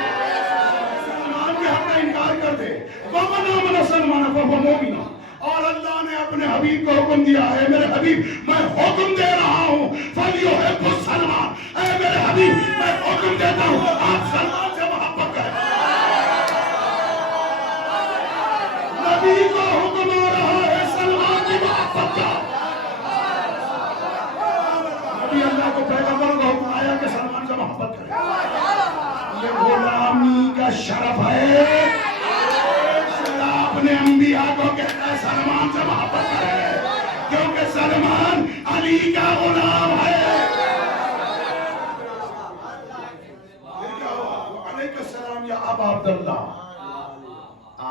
سلمان کے حق کا انکار کر دے، ومن آمن سلمان فهو مؤمن. اور اللہ نے اپنے حبیب کو حکم دیا ہے، میرے حبیب میں حکم دے رہا ہوں فلیحب سلمان. اے میرے حبیب میں حکم دیتا ہوں آپ سلمان سے محبت کریں. نبی کو حکم ہو رہا ہے سلمان کی محبت کا. نبی اللہ کو پیغمبر کو حکم آیا کہ سلمان سے محبت کریں. یہ غلامی کا شرف ہے. اپنے انبیاء کو کہتا ہے سلمان سے محبت کرے، کیونکہ سلمان علی کا غلام ہے. علیکم السلام یا ابا عبداللہ.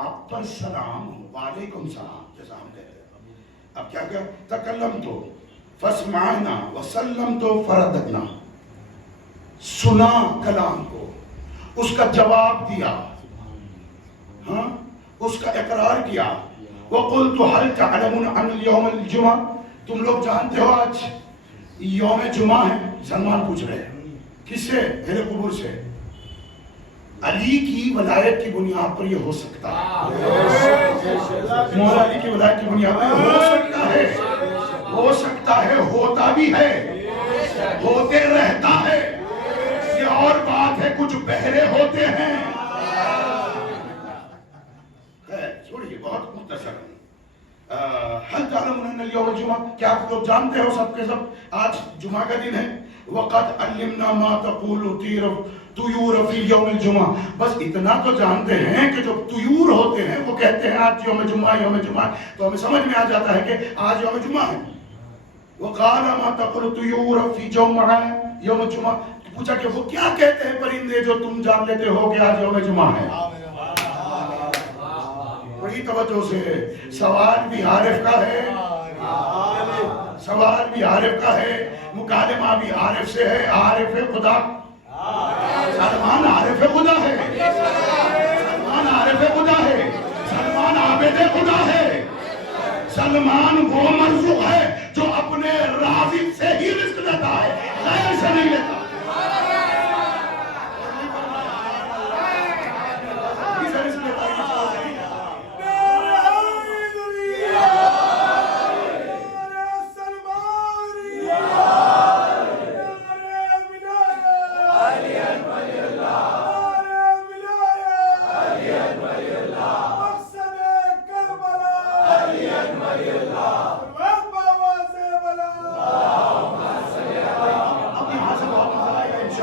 آپ پر سلام ہو، وعلیکم السلام جیسا ہم کہتے ہیں. اب کیا کیا تکلم تو فسمعنا وسلم تو فرددنا. سنا کلام کو، اس کا جواب دیا، ہاں اس کا اقرار کیا. وَقُلْتُ هَلْ تَعْلَمُونَ عَنْ الْيَوْمِ الْجُمَعَةِ. تم لوگ جانتے ہو آج یوم جمعہ ہے؟ سلمان پوچھ رہے ہیں. کس سے؟ اہل قبور سے. علی کی ولایت کی بنیاد پر یہ ہو سکتا ہے. مولا علی کی ولایت کی بنیاد پر ہو سکتا ہے. ہو سکتا ہے، ہوتا بھی ہے، ہوتے رہتا ہے. یہ اور بات ہے کچھ بہرے ہوتے ہیں. چھوڑیے بہت مختصر. حل تعلمون ان اليوم الجمعہ، کیا آپ لوگ جانتے ہو سب کے سب آج جمعہ کا دن ہے. وقد علمنا ما تقول طیور فی یوم الجمعہ. بس اتنا تو جانتے ہیں کہ جو طیور ہوتے ہیں وہ کہتے ہیں آج یوم جمعہ یوم جمعہ، تو ہمیں سمجھ میں آ جاتا ہے کہ آج یوم جمعہ ہے. وقال ما تقول طیور فی جمعہ یوم الجمعہ. پوچھا کہ وہ کیا کہتے ہیں پرندے جو تم جان لیتے ہو کہ آج یوم جمعہ ہے. بڑی توجہ سے سوال بھی عارف کا ہے، سوال بھی عارف کا ہے، مکالمہ بھی عارف سے ہے. عارف خدا سلمان عارف خدا ہے. سلمان عارف خدا ہے. سلمان عابد خدا ہے. سلمان وہ مرزوق ہے جو اپنے رازق سے ہی رزق لیتا ہے، غیر سے نہیں لیتا.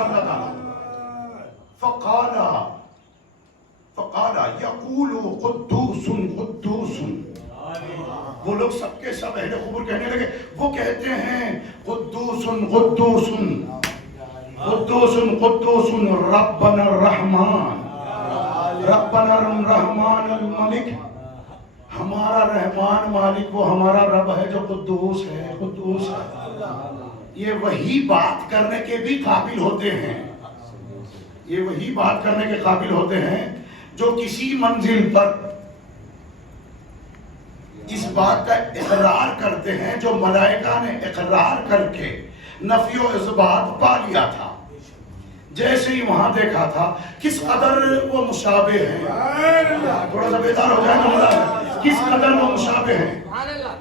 اللہ تعالیٰ فقالا یقول قدوس قدوس، وہ لوگ سب کے سب اہل قبور کہنے لگے، وہ کہتے ہیں قدوس قدوس قدوس قدوس ربنا الرحمن، ربنا الرحمن الملک، ہمارا رحمان مالک وہ ہمارا رب ہے جو قدوس ہے، قدوس ہے۔ یہ وہی بات کرنے کے بھی قابل ہوتے ہیں، یہ وہی بات کرنے کے قابل ہوتے ہیں جو کسی منزل پر اس بات کا اقرار کرتے ہیں جو ملائکہ نے اقرار کر کے نفی و اثبات پا لیا تھا۔ جیسے ہی وہاں دیکھا تھا کس قدر وہ مشابہ ہیں، تھوڑا سا بیدار ہو جائے نا، کس قدر وہ مشابہ ہیں۔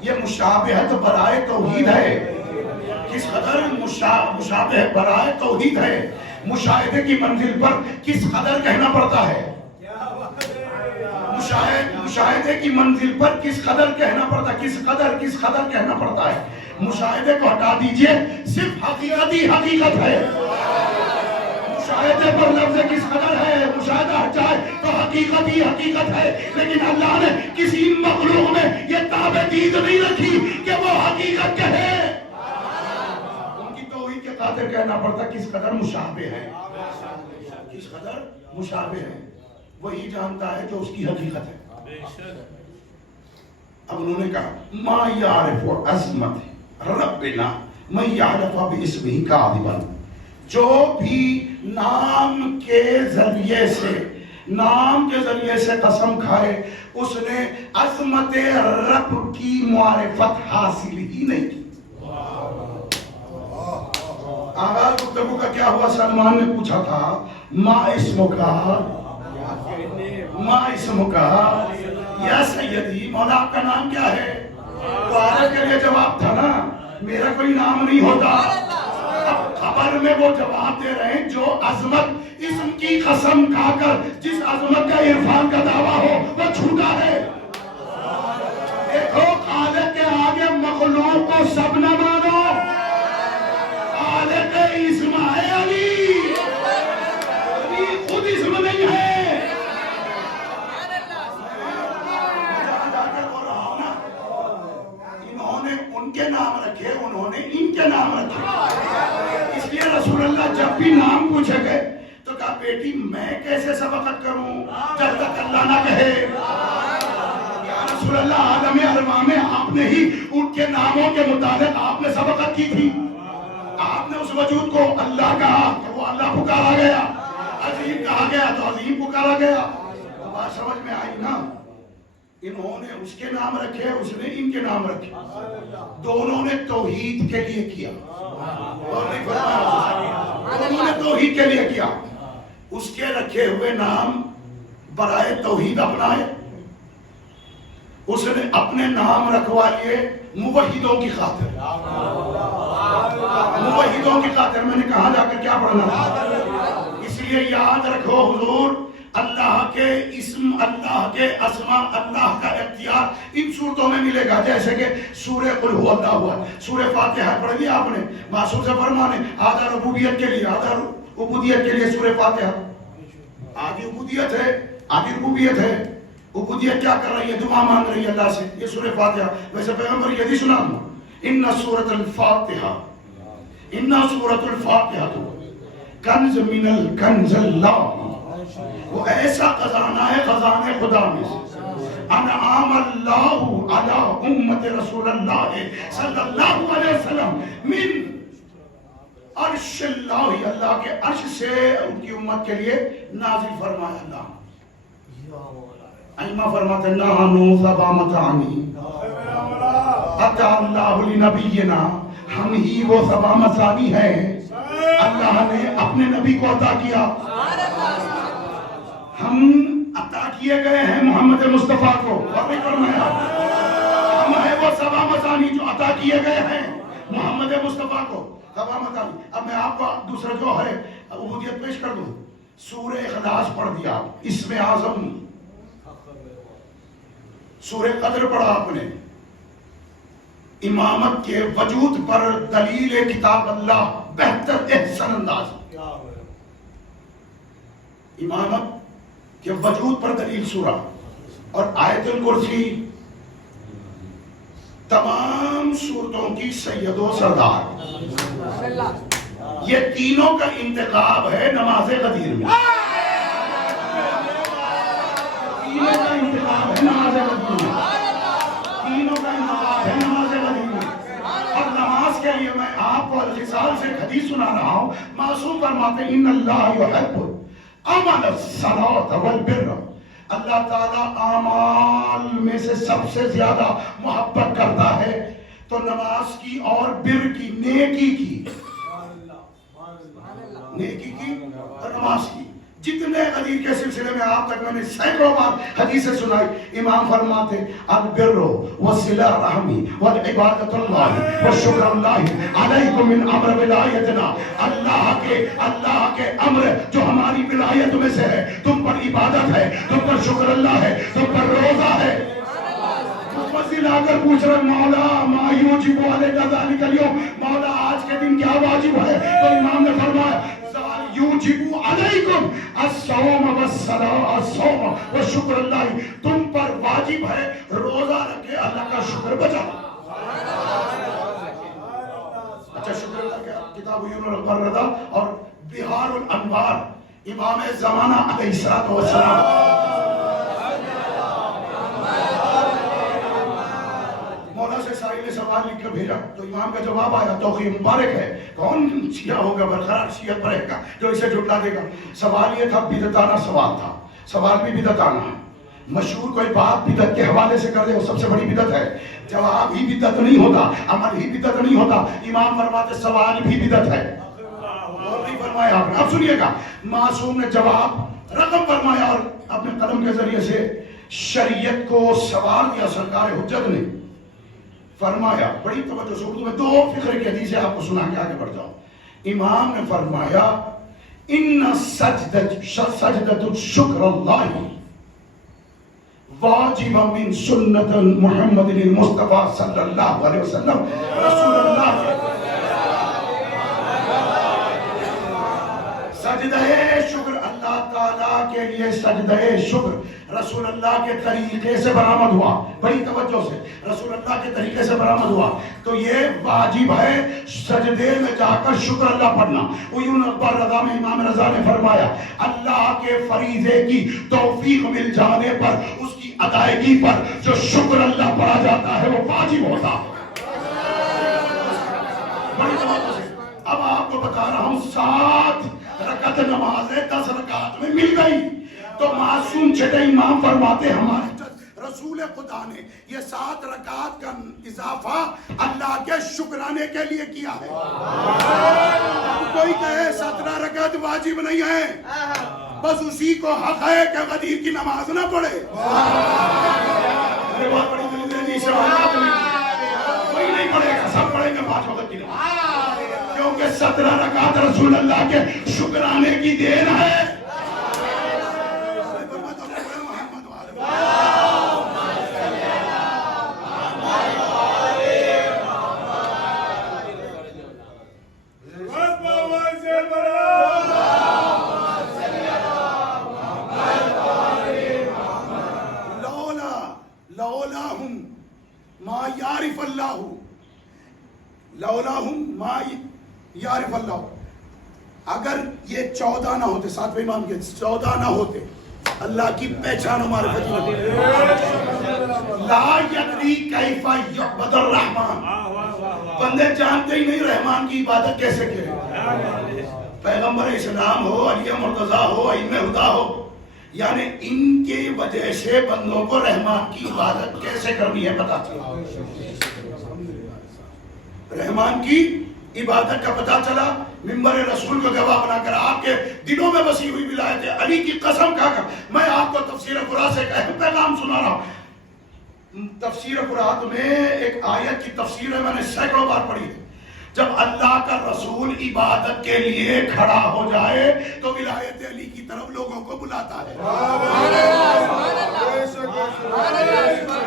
یہ مشابہت برائے توحید ہے، کس قدر مشابہ برائے توحید ہے۔ مشاہدے کی منزل پر کس قدر کہنا پڑتا ہے، مشاہدے کی منزل پر کس قدر کہنا پڑتا ہے، کس قدر کہنا پڑتا ہے۔ مشاہدے کو ہٹا دیجئے، صرف حقیقت ہی حقیقت ہے۔ مشاہدے پر لفظ کس قدر ہے، مشاہدہ ہٹ جائے تو حقیقت ہی حقیقت ہے۔ لیکن اللہ نے کسی مخلوق میں یہ تابعیت نہیں رکھی کہ وہ حقیقت کہے، ان کی توحید کے خاطر کہنا پڑتا کس قدر مشابہ ہے، کس قدر مشابہ ہے۔ وہی جانتا ہے جو اس کی حقیقت ہے۔ اب انہوں نے کہا ما یعرف عظمت ربنا من یعرف باسمہ کاذبا، جو بھی نام کے ذریعے سے قسم کھائے اس نے عظمت رب کی معرفت حاصل ہی نہیں کی۔ آغاز گفتگو کا کیا ہوا؟ سلمان نے پوچھا تھا ما اسمکا یا سیدی، مولا آپ کا نام کیا ہے؟ تو عرض کے لیے جواب تھا نا، میرا کوئی نام نہیں ہوتا۔ اب خبر میں وہ جواب دے رہے ہیں جو عظمت اسم کی قسم کھا کر جس عظمت کا عرفان کا دعویٰ ہو وہ جھوٹا ہے۔ دیکھو خالق کے آگے مخلوق کو سب نہ مانو، خالق اسم ہے علی، علی خود اسم نہیں ہے۔ ان کے نام رکھے، انہوں نے ان کے نام رکھے۔ اس لیے رسول اللہ جب بھی نام پوچھے گئے تو کہا بیٹی میں کیسے سبقت کروں جب تک اللہ نہ کہے۔ یا رسول اللہ عالم ارواح میں آپ نے ہی ان کے ناموں کے مطابق آپ نے سبقت کی تھی، آپ نے اس وجود کو اللہ کہا تو وہ اللہ پکارا گیا، عظیم کہا گیا تو عظیم پکارا گیا۔ بات سمجھ میں آئی نا؟ انہوں نے اس کے نام رکھے، اس نے ان کے نام رکھے، دونوں نے توحید کے لیے کیا، دونوں نے توحید کے لیے کیا۔ اس کے رکھے ہوئے نام برائے توحید اپنائے، اس نے اپنے نام رکھوا لیے موحدوں کی خاطر، موحدوں کی خاطر۔ میں نے کہاں جا کر کیا پڑھنا تھا؟ اس لیے یاد رکھو حضور، اللہ کے اسم، اللہ کے اسماء، اللہ کا اختیار ان صورتوں میں ملے گا، جیسے کہ سورہ قل هو اللہ ہوا، سورہ فاتحہ پڑھ لیا آپ نے، معصوم سے فرمانے آدھا ربوبیت کے لیے، آدھا عبودیت کے لیے سورہ فاتحہ، آدھی عبودیت ہے آدھی ربوبیت ہے۔ عبودیت کیا کر رہی ہے؟ دعا مانگ رہی ہے اللہ سے، یہ سورہ فاتحہ۔ ویسے پیغمبر یہ بھی سنا ہوں، ان سورۃ الفاتحہ، ان سورۃ الفاتحہ کنز من الکنز اللہ، وہ ایسا خزانہ ہے خزانے خدا میں سے۔ انعام اللہ علی امت رسول اللہ صلی اللہ علیہ وسلم من عرش اللہ، اللہ کے عرش سے ان کی امت کے لیے نازل فرمایا اللہ۔ ائمہ فرماتے ہیں نحنو سبا متانی عطا اللہ لنبینا، ہم ہی وہ سبا مثانی ہیں اللہ نے اپنے نبی کو عطا کیا۔ ہم عطا کیے گئے ہیں محمد مصطفیٰ کو، اور فرمایا ہم ہیں وہ سبا مثانی جو عطا کیے گئے ہیں محمد مصطفیٰ کو، سبا مثانی۔ اب میں آپ کو دوسرا جو ہے عبودیت پیش کر دوں، سورہ اخلاص پڑھ دیا، اسم اعظم، سورہ قدر پڑھا آپ نے، امامت کے وجود پر دلیل کتاب اللہ، بہتر احسن انداز، امامت کے وجود پر دلیل سورہ اور آیت الکرسی تمام صورتوں کی سید و سردار، یہ تینوں کا انتخاب ہے نماز غدیر میں، تینوں کا انتخاب ہے نماز غدیر میں، تینوں کا انتخاب ہے نماز غدیر میں۔ اور نماز کے لیے میں آپ کو الخصال سے ایک حدیث سنا رہا ہوں۔ معصوم فرماتے ہیں ان اللہ یحب عمل الصلاۃ والبر، اللہ تعالیٰ اعمال میں سے سب سے زیادہ محبت کرتا ہے تو نماز کی اور بر کی، نیکی کی، نیکی کی اور نماز کی۔ جتنے غدیر کے سلسلے میں آپ تک میں نے سینکڑوں بار حدیثیں سنائی، امام فرماتے البر وصلہ رحمی والعبادت اللہ والشکر اللہ علیکم من امر ولایتنا، اللہ کے امر جو ہماری ولایت میں سے ہے، تم پر عبادت ہے، تم پر شکر اللہ ہے، تم پر روزہ ہے۔ مفصل آ کر پوچھ رہے مولا ما یوجب علیک ذلک اليوم، مولا آج کے دن کیا واجب ہے؟ تو امام نے فرمایا یوجب علیکم الصوم والصلاۃ، الصوم والشکر اللہ، تم پر واجب ہے روزہ رکھ کے اللہ کا شکر بجانا۔ اچھا شکر اللہ کیا؟ کتاب عیون البردہ اور بہار الانوار، امام زمانہ علیہ الصلوۃ والسلام مولا سے سائل نے سوال لکھ کر بھیجا تو امام کا جواب آیا، توقیع مبارک ہے، کون شیعہ ہوگا برقرار شیعت پر رہے گا جو اسے جھٹلا دے گا؟ سوال یہ تھا، بدعتانہ سوال تھا، سوال بھی بدعتانہ، مشہور کوئی بات بدعت کے حوالے سے کر دے وہ سب سے بڑی بدعت ہے، جواب ہی بدعت نہیں ہوتا، عمل ہی بدعت نہیں ہوتا، امام فرماتے سوال بھی بدعت ہے۔ اور نہیں فرمایا آپ نے، اب سنیے گا، معصوم نے جواب رقم فرمایا اور اپنے قلم کے ذریعے سے شریعت کو سوال دیا۔ سرکار حجت نے فرمایا، بڑی توجہ سے، اردو میں دو فقرے کی حدیث ہے، آپ کو سنا کے آگے بڑھ جاؤ۔ امام نے فرمایا ان سجدۃ الشکر اللہ واجب من سنت محمد المصطفیٰ صلی اللہ علیہ وسلم، رسول اللہ سجدہ شکر اللہ تعالیٰ کے لیے، سجدہ شکر رسول اللہ کے طریقے سے برآمد ہوا، بڑی توجہ سے رسول اللہ کے طریقے سے برآمد ہوا تو یہ واجب ہے سجدے میں جا کر شکر اللہ پڑھنا۔ عیون اکبر رضا میں امام رضا نے فرمایا اللہ کے فریضے کی توفیق مل جانے پر، اس کی ادائیگی پر جو شکر اللہ پڑھا جاتا ہے وہ واجب ہوتا ہے۔ بڑی توجہ سے اب آپ کو بتا رہا ہوں، 7 رکعت نماز ہے 10 رکعت میں مل گئی تو معصوم چھٹے امام فرماتے ہمارے رسول خدا نے یہ 7 رکعت کا اضافہ اللہ کے شکرانے کے لیے کیا ہے۔ کوئی کہے 17 رکعت واجب نہیں ہے، بس اسی کو حق ہے کہ غدیر کی نماز نہ پڑھے۔ کوئی نہیں پڑھے گا، سب پڑھیں گے 5 وقت کی نماز، کیونکہ 17 رکعت رسول اللہ کے شکرانے کی دین ہے۔ لولاہم ما یعرف اللہ، اگر یہ 14 نہ ہوتے، 7ویں امام کے 14 نہ ہوتے، اللہ کی پہچان و معرفت نہ ہوتی، لا یدری کیف یعبد الرحمن، بندے جانتے ہی نہیں رحمان کی عبادت کیسے کرے۔ پیغمبر اسلام ہو، علی مرتضیٰ ہو، ائمہ ہدا ہو، یعنی ان کی وجہ سے بندوں کو رحمان کی عبادت کیسے کرنی ہے پتا چلا، رحمان کی عبادت کا پتا چلا۔ منبر رسول کو گواہ بنا کر آپ کے دلوں میں بسی ہوئی ولایت علی کی قسم کھا کر میں آپ کو تفسیر قرآن سے ایک اہم پیغام سنا رہا ہوں۔ تفسیر قرآن میں ایک آیت کی تفسیر ہے، میں نے سینکڑوں بار پڑھی ہے، جب اللہ کا رسول عبادت کے لیے کھڑا ہو جائے تو ولایت علی کی طرف لوگوں کو بلاتا ہے۔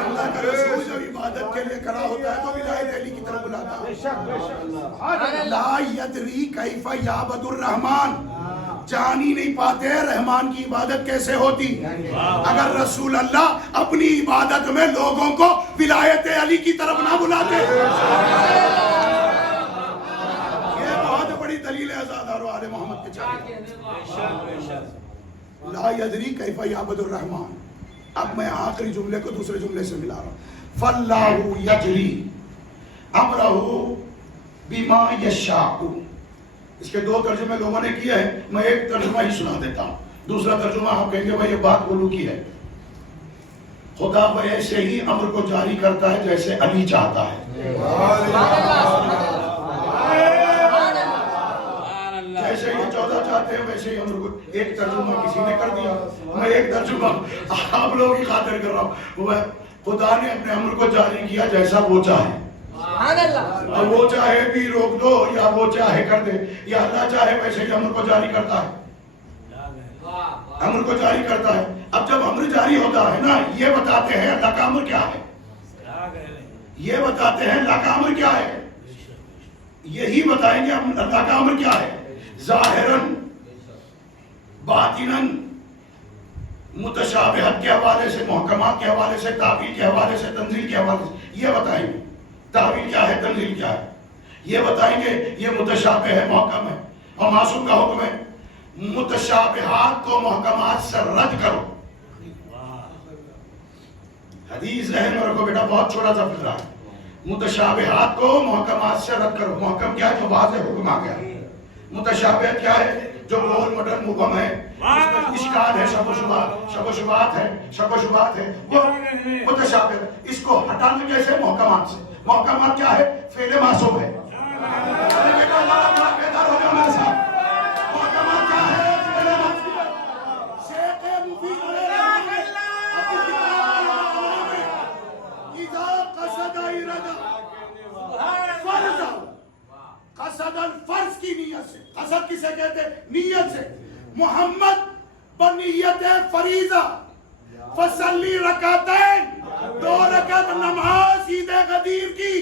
اللہ کا رسول جب عبادت کے لیے کھڑا ہوتا ہے تو ولایت علی کی طرف بلاتا ہے۔ لا یدری کیف یعبد الرحمن، جان ہی نہیں پاتے رحمان کی عبادت کیسے ہوتی. اگر رسول اللہ اپنی عبادت میں لوگوں کو ولایت علی کی طرف نہ بلاتے. یہ بہت بڑی دلیل ہے عزادار و آل محمد کے چاہیے. لا یدری کیف یعبد الرحمن. اب میں آخری جملے کو دوسرے جملے سے ملا رہا ہوں. فاللہ یجری امرہ بما یشاء. اس کے 2 ترجمے لوگوں نے کیا ہے, میں ایک ترجمہ ہی سنا دیتا ہوں. دوسرا ترجمہ آپ کہیں گے بھائی یہ بات بولو کی ہے. خدا ویسے ہی امر کو جاری کرتا ہے جیسے علی چاہتا ہے. جیسے یہ 14 چاہتے ہیں ویسے ہی امر کو. ایک ترجمہ کسی نے کر دیا, میں ایک ترجمہ آپ لوگوں کی خاطر کر رہا ہوں. خدا نے اپنے امر کو جاری کیا جیسا وہ چاہے. اور وہ چاہے بھی روک دو یا وہ چاہے کر دے, یا اللہ چاہے ویسے ہی امر کو جاری کرتا ہے. امر کو جاری کرتا ہے. اب جب امر جاری ہوتا ہے نا, یہ بتاتے ہیں اللہ کا امر کیا ہے. یہ بتاتے ہیں اللہ کا امر کیا ہے. یہی بتائیں گے اللہ کا امر کیا ہے. ظاہراً باطناً متشابہت کے حوالے سے, محکمات کے حوالے سے, تعبیر کے حوالے سے, تنزیل کے حوالے سے یہ بتائیں گے. تعبیر کیا ہے, تنزیل کیا ہے, یہ بتائیں گے. یہ متشابہ ہے, محکم ہے, اور معصوم کا حکم ہے متشابہات کو محکمات سے رد کرو. حدیث ذہن میں رکھو بیٹا, بہت چھوٹا سا فکرہ ہے. متشابہات کو محکمات سے رد کرو. محکم کیا ہے, جو واضح حکم آ گیا. متشابہ کیا ہے, جو گول مٹر مبہم ہے, اس میں اشکال ہے, شک و شبہات ہے, وہ متشابہ. اس کو ہٹانا کیسے, محکمات سے. محکمات کیا ہے, فعل معصوم ہے. فرض کی نیت سے. قصد کسے کہتے ہیں, نیت سے. محمد بنیت فریضہ فصلی رکعتین, 2 رکعت نماز عید غدیر کی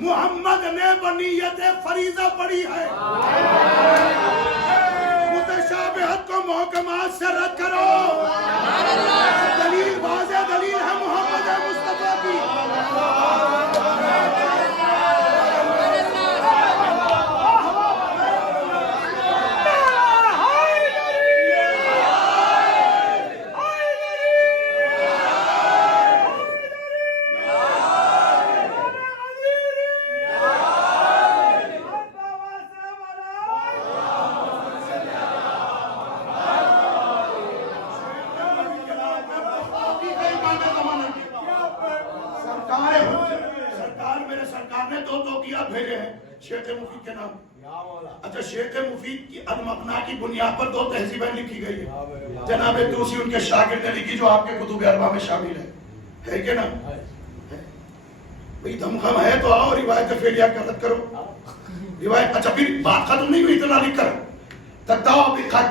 محمد نے بنیت فریضہ پڑھی ہے. متشابہت کو محکمات سے رد کرو. دلیل واضح دلیل ہے محمد مصطفیٰ کی. اچھا, شیخ مفید کی المقنا کی بنیاد پر 2 تہذیبیں لکھی گئی ہیں. جناب توسی ان کے شاگرد نے لکھی, جو آپ کے کتب اربعہ میں شامل ہے کہ نا. بھئی دمخم ہے تو آؤ روایت فعلیہ کا رد کرو. روایت, اچھا پھر بات ختم نہیں ہوئی, اتنا لکھ کر تطابقت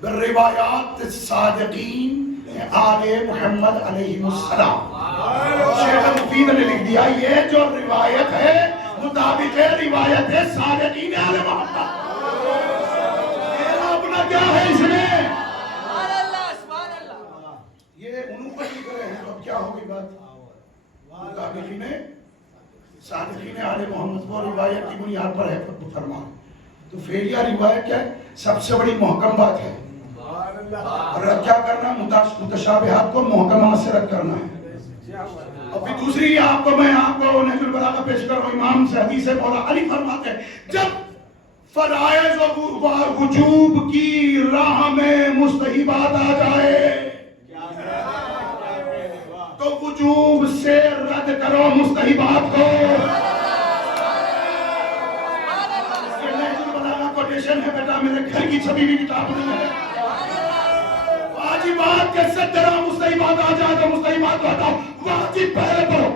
بالروایات الصادقین آل محمد علیہ السلام. شیخ مفید نے لکھ دیا یہ جو روایت ہے مطابق روایت ہے صادقین آل محمد. میرا اپنا کیا ہے اس میں, یہ انہوں پر لکھ رہے ہیں. اب کیا ہوگی بات, مطابقین صادقین آل محمد وہ روایت کی بنیاد پر ہے فرمان. تو فعلیہ روایت کیا ہے, سب سے بڑی محکم بات ہے. اور رد کیا کرنا, متشابہات کو محکمات سے رد کرنا ہے. اور پھر دوسری آپ کو نہج البلاغہ پیش کرو. امام سے حدیث مولا علی فرماتے ہیں, جب فرائض و وجوب کی راہ میں مستحبات آ جائے تو وجوب سے رد کرو مستحبات کو. نہج البلاغہ کوٹیشن ہے بیٹا, میرے گھر کی چھپی ہوئی کتاب نہیں ہے. واجبات کے سے طرح مستحبات آ جائے تو مستحبات کو ہٹاؤ, واجب پہلے کرو.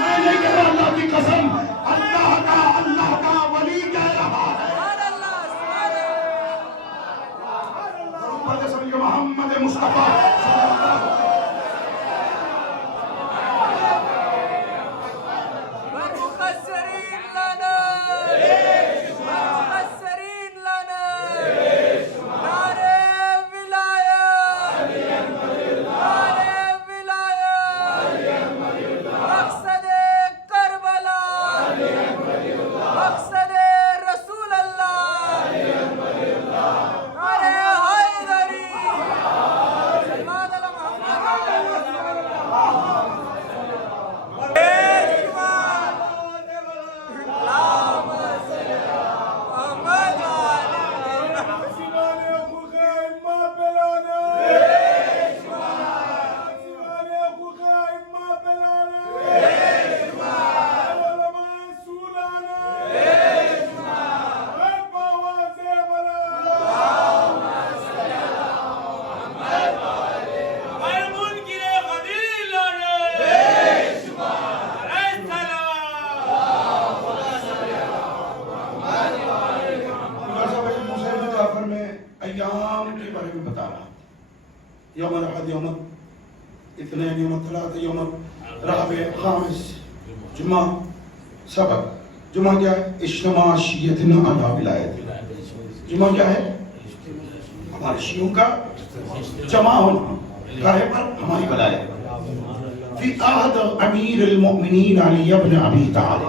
میں نہیں کہہ رہا, اللہ کی قسم, اللہ کا ولی کہہ رہا ہے. محمد مصطفیٰ والمخسرين لنا یوم الاحد، یوم الاثنین، یوم الثلاث، یوم الرابع، خامس، جمعہ. سبب جمعہ کیا ہے؟ اجتماع شیعتنا علی ولایت. جمعہ کیا ہے؟ ہمارے شیعوں کا جمع ہونا گاہے پر ہماری ولایت. فی عہد امیر المؤمنین علی ابن ابی طالب.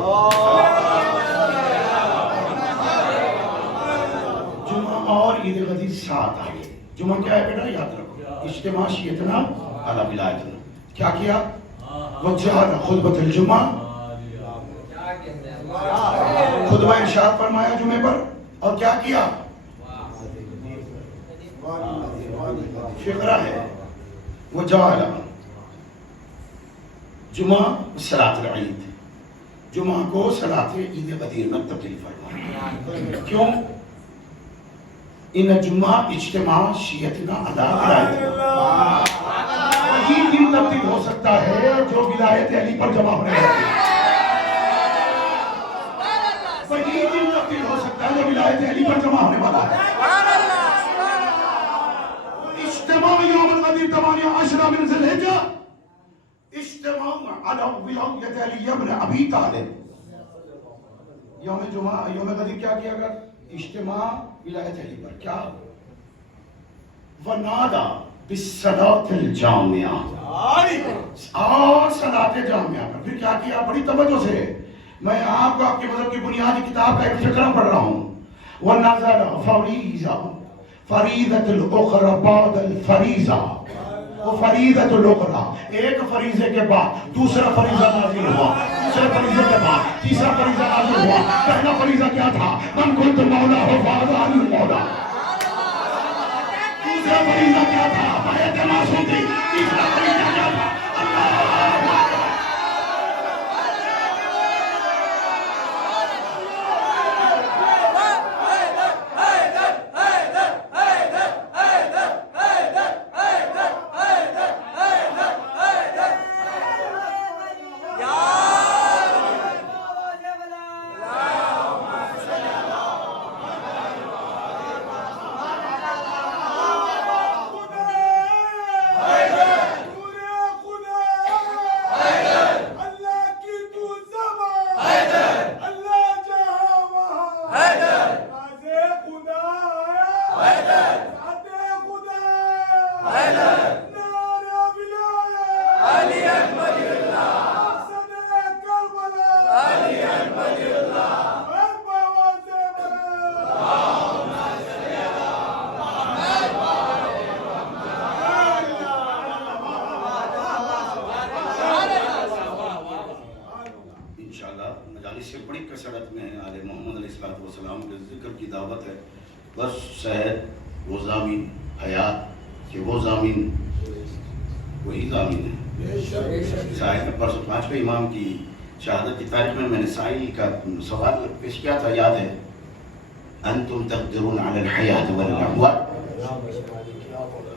جمعہ اور عید غدیر ساتھ آئے. جمعہ کیا ہے بیٹا؟ یاد رکھو. اجتماع شیعتنا علی ولایتنا. کیا کیا؟ وجعل خطبۃ الجمعہ، خطبہ ارشاد فرمایا جمعے پر. اور کیا کیا؟ فقرہ ہے وجعل جمعہ صلاۃ العید، جمعہ کو صلاۃ عید غدیر میں تبدیل فرمایا. کیوں؟ ان جمعہ اجتماع شیعتنا علی ولایت. وہی دن تبدیل ہو سکتا ہے جو ولایت علی پر جمع ہونے والی ہے. وہی دن تبدیل ہو سکتا ہے جو ولایت علی پر جمع ہونے والا ہے. اجتماع یوم الغدیر 18 من ذی الحجہ، اجتماع علی ولایت علی ابن ابی طالب. یوم جمعہ، یوم غدیر کیا کیا گیا؟ اجتماع ولایت علی پر. کیا؟ ونادا بالصلاۃ الجامعہ، اور صلاۃ جامعہ پر. پھر کیا کیا؟ بڑی توجہ سے میں آپ کو آپ کے مذہب کی بنیادی کتاب کا ایک فقرہ پڑھ رہا ہوں. وَنَزَلَ فَرِيضَةً فَرِيضَةُ الْأُخْرَى بَعْدَ الْفَرِيضَةِ. وہ فریضۃ الاخری، ایک فریضے کے بعد دوسرا فریضہ نازل ہوا، دوسرے فریضے کے بعد تیسرا فریضہ نازل ہوا. پہلا فریضہ کیا تھا؟ من کنت مولا ہو فاذان المولا. دوسرا فریضہ کیا تھا؟ بیعت معصوم تھی. تیسرا فریضہ کیا تھا؟ مجالس سے بڑی کثرت میں آل محمد علیہ السلام کے ذکر کی دعوت ہے. بس شہد وہ ضامین حیات کہ وہ ضامین وہی ضامین ہے. سائل میں پرسوں 5ویں امام کی شہادت کی تاریخ میں نے سائل کا سوال پیش کیا تھا، یاد ہے؟ انتم تقدرون علی الحیات والاموات.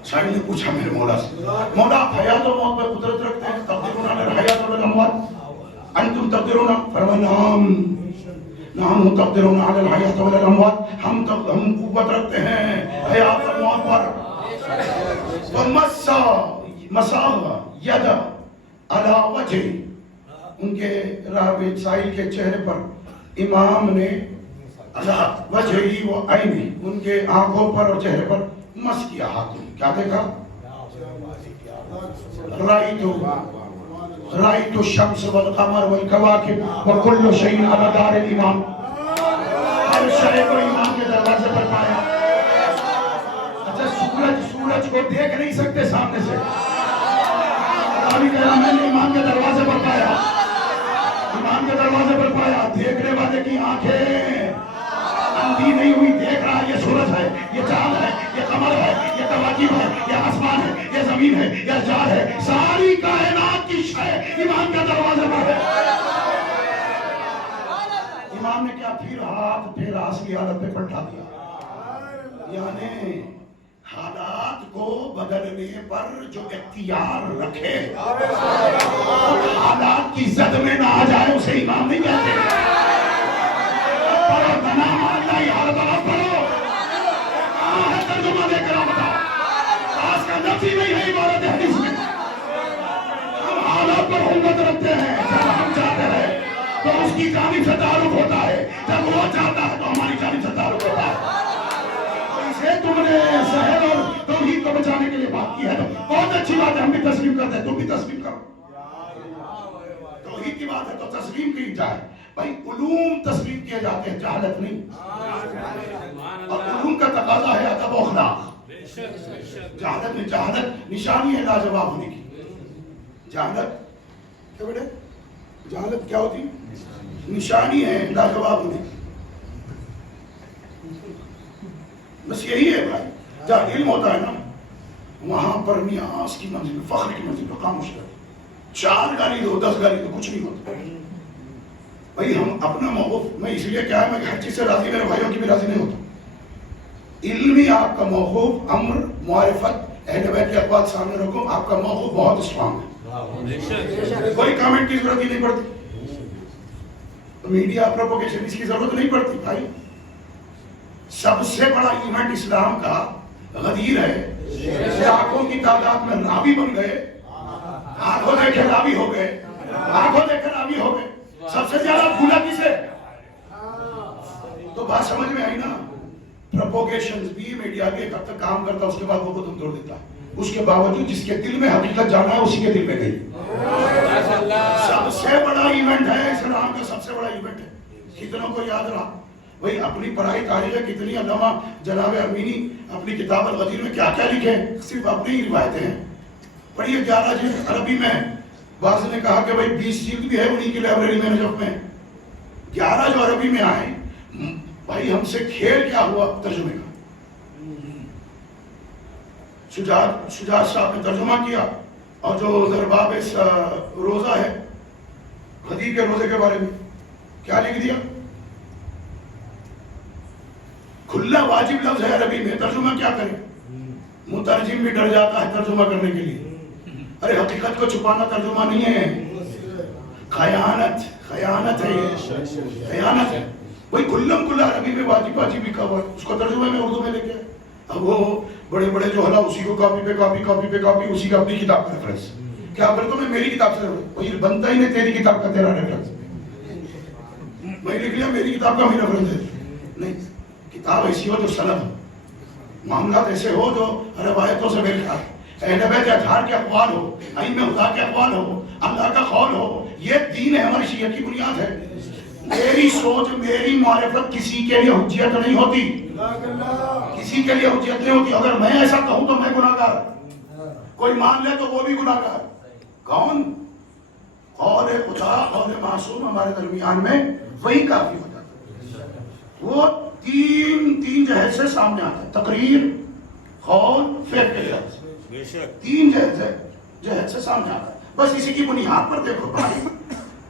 سائل نے پوچھا میرے مولا سے، مولا آپ حیات و موت پر قدرت رکھتے ہیں؟ تقدرون علی الحیات والاموات. انتم تقدرون؟ فرمایا نعم نعم تقدرون علی الحیات والاموات. ہم قوت رکھتے ہیں حیات و موت پر. مسا ید علی وجہ، ان کے راوی سائل کے چہرے پر امام نے علی وجہی و عینی، ان کے آنکھوں پر اور چہرے پر مس کیا ہاتھ. کیا دیکھا؟ رأيت الشمس والقمر والكواكب وكل شيء على دار الإمام. ہر شے کو امام کے دروازے پر پایا. اچھا سورج کو دیکھ نہیں سکتے سامنے سے، ابھی کہا میں نے امام کے دروازے پر پایا، امام کے دروازے پر پایا. دیکھنے والے کی آنکھیں اندھی نہیں ہوئی، دیکھ رہا یہ سورج ہے، یہ چاند ہے، یہ قمر ہے، یہ کواکب ہے، یہ آسمان ہے، یہ زمین ہے، یہ جار ہے. ساری کائنات کی شے امام کے دروازے پر ہے. امام نے کیا؟ پھر ہاتھ پھر اصلی حالت پہ پلٹا دیا. یعنی حالات کو بدلنے پر جو اختیار رکھے، حالات کی زد میں نہ آ جائے، اسے امام نہیں کہتے. پڑھو بنام اللہ حالت اللہ پڑھو. ترجمہ دے کر بتاؤ. کا لفظ ہی نہیں ہے عبارت حدیث میں. ہم حالات پر ہمت رکھتے ہیں. جب ہم جاتے ہیں تو اس کی جانب سے تعارف ہوتا ہے, جب وہ جاتا ہے تو ہماری جانب سے تعارف ہوتا ہے. اسے تم نے صحت اور توحید کو بچانے کے لیے بات کی ہے تو بہت اچھی بات ہے, ہم بھی تسلیم کرتے ہیں, تم بھی تسلیم کرو. توحید کی بات ہے تو تسلیم کی جائے. بھائی علوم تسلیم کیے جاتے ہیں, جہالت نہیں. اور علوم کا تقاضا ہے ادب و اخلاق. جہالت میں جہالت نشانی ہے لاجواب ہونے کی. جہالت کیا بیٹے, جہالت کیا ہوتی, نشانی ہے لاجواب ہونے کی. بس یہی ہے بھائی. جہاں علم ہوتا ہے نا وہاں پر نیاز کی منزل, فخر کی منزل پر کام مشکل. 4 گالی دو 10 گالی دو کچھ نہیں ہوتا. بھائی ہم اپنا موقف, میں اس لیے کیا ہے میں ہر چیز سے راضی, میرے بھائیوں کی بھی راضی نہیں ہوتا. علمی آپ کا موقف, امر, معرفت, اہل بیت کے اقوال سامنے رکھو, آپ کا موقف بہت اسٹرانگ ہے. کوئی کامنٹ کی ضرورت ہی نہیں پڑتی. میڈیا پروپوگیشن اس کی ضرورت نہیں پڑتی. بھائی سب سے بڑا ایونٹ اسلام کا غدیر ہے. لاکھوں کی تعداد میں راوی بن گئے, آنکھوں دیکھے راوی ہو گئے, آنکھوں دیکھے راوی ہو گئے. سب سے زیادہ بھولا کسے, تو بات سمجھ میں آئی نا. پروپوگیشن بھی میڈیا کے کب تک کام کرتا, اس کے بعد وہ ختم توڑ دیتا. اس کے باوجود جس کے دل میں حقیقت جانا ہے اسی کے دل میں گئی. سب سے بڑا ایونٹ ہے اسلام کا, سب سے بڑا ایونٹ ہے. کتنوں کو یاد رہا بھائی اپنی پڑھائی تاریخ ہے کتنی. علامہ جناب امینی اپنی کتاب الغدیر میں کیا کیا لکھے, صرف اپنی ہی روایتیں ہیں. پڑھیے 11 جلد عربی میں. بعض نے کہا کہ بھائی 20 جلد بھی ہے انہی کی لائبریری میں نجف میں. 11 جو عربی میں آئے. بھائی ہم سے کھیل کیا ہوا ترجمے کا. شجاعت صاحب نے ترجمہ کیا, اور جو درباب روزہ ہے غدیر کے روزے کے بارے میں کیا لکھ دیا. کھلا واجب لفظ ہے عربی میں, ترجمہ کیا کرے. مترجم بھی ڈر جاتا ہے ترجمہ کرنے کے لیے. ارے حقیقت کو چھپانا ترجمہ نہیں ہے, خیانت ہے یہ, خیانت ہے. وہی کلم کلا عربی میں واجب لکھا ہوا ہے, اس کو ترجمے میں اردو میں لے کے. اب وہ بڑے بڑے جو ہے نا اسی کو کاپی پہ کاپی اسی کا اپنی کتاب کا ریفرنس. کیا کرتا میں میری کتاب سے وہی بنتا ہی نہیں, تیری کتاب کا تیرا ریفرنس. میں لکھ لیا میری کتاب کا بھی ریفرنس ہے. نہیں, کتاب ایسی ہو جو سند ہو, معاملات ایسے ہو جو روایتوں سے میل کھائے, اہل بیت اطہار کے اقوال ہو, ائمہ خدا کے اقوال ہو, اللہ کا قول ہو. یہ دین ہے, ہماری شریعت کی بنیاد ہے. میری سوچ, میری معرفت کسی کے لیے حجت نہیں ہوتی, کسی کے لیے حجت نہیں ہوتی. اگر میں ایسا کہوں تو میں گناہگار, کوئی مان لے تو وہ بھی گناہگار. کون؟ قول خدا, قول معصوم ہمارے درمیان میں وہی کافی ہوتا ہے. وہ تین جہت سے سامنے آتا ہے, تقریر, قول, فعل کے لحاظ سے. 3 جہت سے سامنے آتا ہے. بس اسی کی بنیاد پر دیکھو بھائی.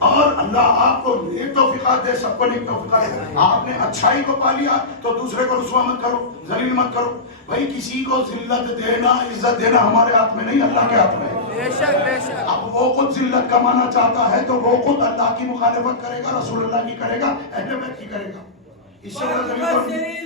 اور اللہ آپ کو نیک توفیقات دے, سب کو نیک توفیقات دے. آپ نے اچھائی کو پا لیا تو دوسرے کو رسوا مت کرو, ذلیل مت کرو. بھائی کسی کو ذلت دینا, عزت دینا ہمارے ہاتھ میں نہیں, اللہ کے ہاتھ میں ہے. اب وہ خود ذلت کمانا چاہتا ہے تو وہ خود اللہ کی مخالفت کرے گا, رسول اللہ کی کرے گا, اہل بیت کی کرے گا. اس سے بڑا ذلیل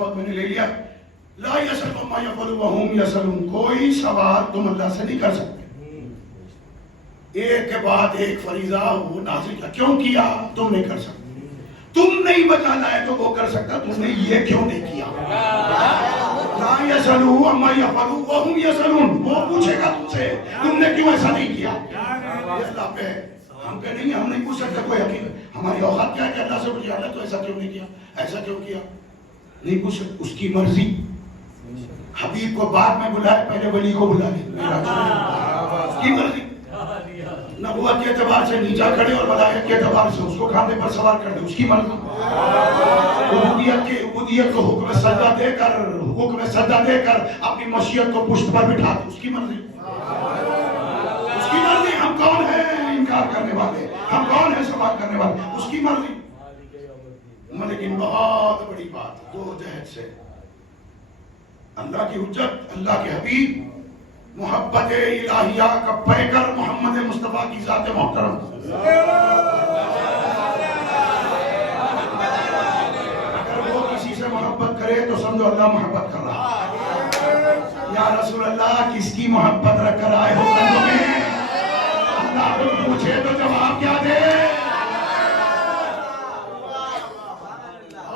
وقت میں نے لے لیا. لا یسألون ما یفعلون وهم یسألون. کوئی سوال تم اللہ سے نہیں کر سکتے. ایک کے بعد ایک فریضہ وہ نازل کیا, کیوں کیا تم نہیں کر سکتے. تم نہیں بچانا ہے تو وہ کر سکتا, تم نے یہ کیوں نہیں کیا. لا یسألون ما یفعلون وهم یسألون. وہ پوچھے گا تم سے تم نے کیوں ایسا نہیں کیا. یہ اللہ پہ ہے, ہم پہ نہیں. ہم نہیں پوچھ سکتے کوئی حقیقت. ہماری اوقات کیا ہے کہ اللہ سے پوچھے اللہ تو ایسا کیوں نہیں کیا, ایسا کیوں کیا. نہیں پوچھ, اس کی مرضی. حبیب کو بعد میں بلائے, پہلے ولی کو بلا لے. اس کی مرضی. نبوت کے اعتبار سے نیچا کھڑے اور ولایت کے اعتبار سے اس کو کھانے پر سوار کر دے, اس کی مرضی. عبودیت کو حکم سجدہ دے کر اپنی مشیت کو پشت پر بٹھا دے, اس کی مرضی. اس کی مرضی. ہم کون ہیں انکار کرنے والے, ہم کون ہیں سوال کرنے والے, اس کی مرضی. لیکن بہت بڑی بات دو جہد سے اللہ کی حجت، اللہ کے حبیب، محبت الہیہ کا پیکر محمد مصطفیٰ کی ذات محترم، اگر وہ کسی سے محبت کرے تو سمجھو اللہ محبت کر رہا ہے۔ یا رسول اللہ کس کی محبت رکھ کر آئے ہو قلب میں؟ اللہ کو پوچھے تو جواب کیا دے؟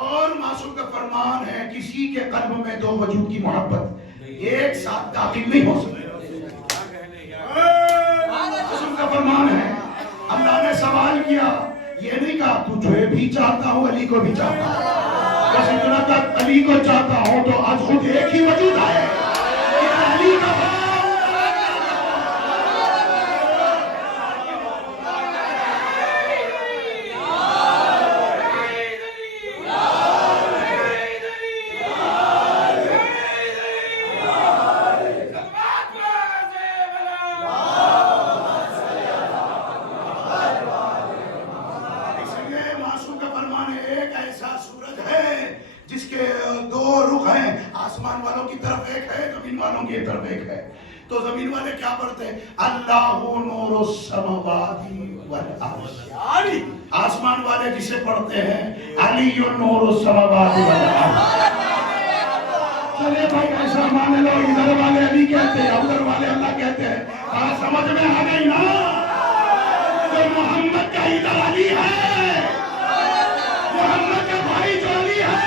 اور معصوم کا فرمان ہے کسی کے قلب میں دو وجود کی محبت ایک ساتھ داخل نہیں ہو سکتی۔ معصوم کا فرمان ہے اللہ نے سوال کیا، یہ نہیں کہا تجھے بھی چاہتا ہوں علی کو بھی چاہتا ہوں، بس اتنا تک علی کو چاہتا ہوں تو آج خود ایک ہی وجود ہے علی کا۔ آسمان والوں کی طرف ایک ہے، زمین والوں کی طرف ایک ہے۔ تو زمین والے کیا پڑھتے ہیں؟ اللہ نور السماوات والارض۔ آسمان والے جسے پڑھتے ہیں علی نور السماوات والارض۔ چلے بھائی ایسا مان لو، ادھر والے علی کہتے ہیں، ادھر والے اللہ کہتے ہیں، بات سمجھ میں آ گئی نا؟ تو محمد کا ادھر علی ہے، محمد کا بھائی جو علی ہے،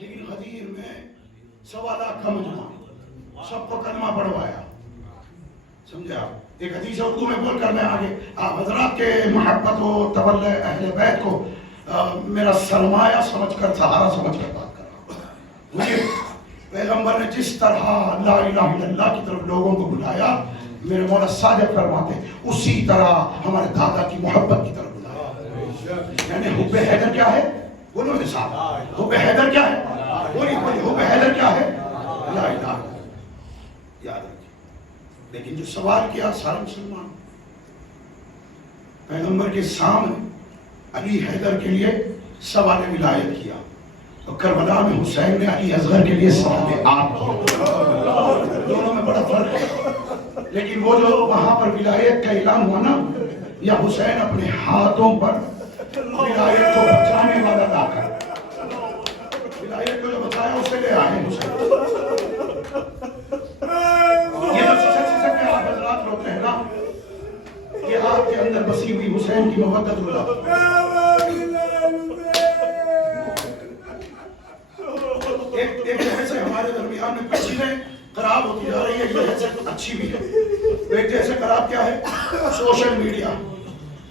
لیکن غدیر میں 1.25 لاکھ کا مجمع، سب کو کلمہ پڑھوایا، سمجھے آپ؟ ایک حدیث اردو میں بول کر میں آگے آپ حضرات کے محبت و تولی اہل بیت کو میرا سرمایہ سمجھ کر، سہارا سمجھ کر بات کر رہا ہوں۔ مجھے پیغمبر نے جس طرح لا الہ الا اللہ کی طرف لوگوں کو بلایا، میرے مولا صادق فرماتے اسی طرح ہمارے دادا کی محبت کی طرف بلایا۔ یعنی حب حیدر کیا ہے؟ بولو نصاب، حب حیدر کیا ہے؟ بولی بولی، حب حیدر کیا ہے؟ لا الہ، یاد رکھیں۔ لیکن جو سوال کیا سارے مسلمان پیغمبر کے سامنے علی حیدر کے لیے سوال ولایت کیا، اور کربلا میں حسین نے علی اصغر کے لیے سوال آپ کیا۔ دونوں میں بڑا فرق ہے، لیکن وہ جو وہاں پر ولایت کا اعلان ہوا نا، یا حسین اپنے ہاتھوں پر ولایت کو بچانے والا لا کر، ولایت کو جو بچایا اسے لے آئے حسین۔ یہ جو سچ کے آپ حضرات روتے ہیں نا، یہ آپ کے اندر بسی ہوئی حسین کی محبت اللہ۔ ایک جگہ سے ہمارے درمیان میں کچھ چیزیں خراب ہوتی جا رہی ہے، یہ جگہ سے اچھی بھی ہے۔ ایک جیسے خراب کیا ہے؟ Social media.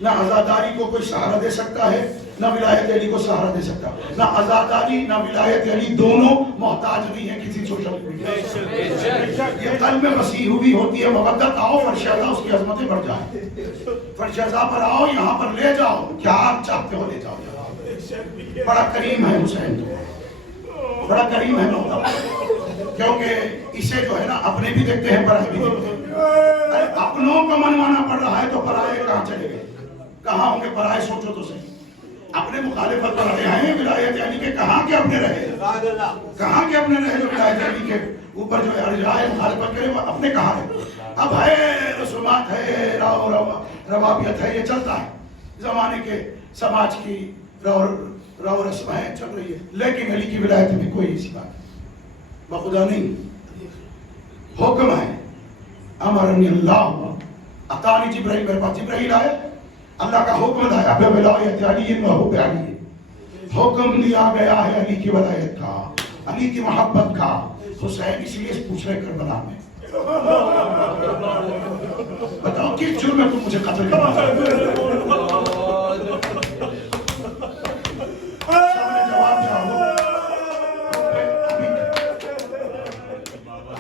نہ عزاداری کو کوئی سہارا دے سکتا ہے، نہ ولایت علی کو سہارا دے سکتا، نہ عزاداری نہ ولایت علی دونوں محتاج نہیں ہیں کسی سوشل میڈیا۔ یہ قلب میں بسی ہوئی ہوتی ہے محبت، آؤ فرش اعلیٰ اس کی عظمتیں بڑھ جائیں، فرش اعلیٰ پر آؤ، یہاں پر لے جاؤ، کیا آپ چاہتے ہو لے جاؤ۔ بڑا کریم ہے حسین، تو بڑا کریم ہے مولا، کیونکہ اسے جو ہے نا اپنے بھی دیکھتے ہیں پرائے بھی دیکھتے ہیں۔ اپنوں کو منوانا پڑ رہا ہے تو پرائے کہاں چلے گئے؟ کہاں ہوں گے پرائے؟ سوچو تو صحیح۔ اپنے مخالفت پر رہے ہیں ولایت علی کے، کہاں کے اپنے رہے؟ کہاں کے اپنے رہے جو ولایت علی کے اوپر جو ارجائے مخالفت کرے، وہ اپنے کہاں رہے؟ اب ہے رسومات ہے، روابیت ہے، یہ چلتا ہے، زمانے کے سماج کی رو رسم ہے، چل رہی ہے، لیکن علی کی ولایت میں کوئی ایسی بات بخدا نہیں۔ حکم ہے، امرنی اللہ، اتانی جبرائیل، میرے پاس جبرائیل آئے، اللہ کا حکم لایا بے ولایت علی و حب علی، حکم دیا گیا ہے علی کی ولایت کا، علی کی محبت کا۔ حسین اس لیے پوچھ رہے کربلا میں، بتاؤ کس جرم میں تم مجھے قتل کرنا چاہتے ہو؟ سب نے جواب دیا ہو،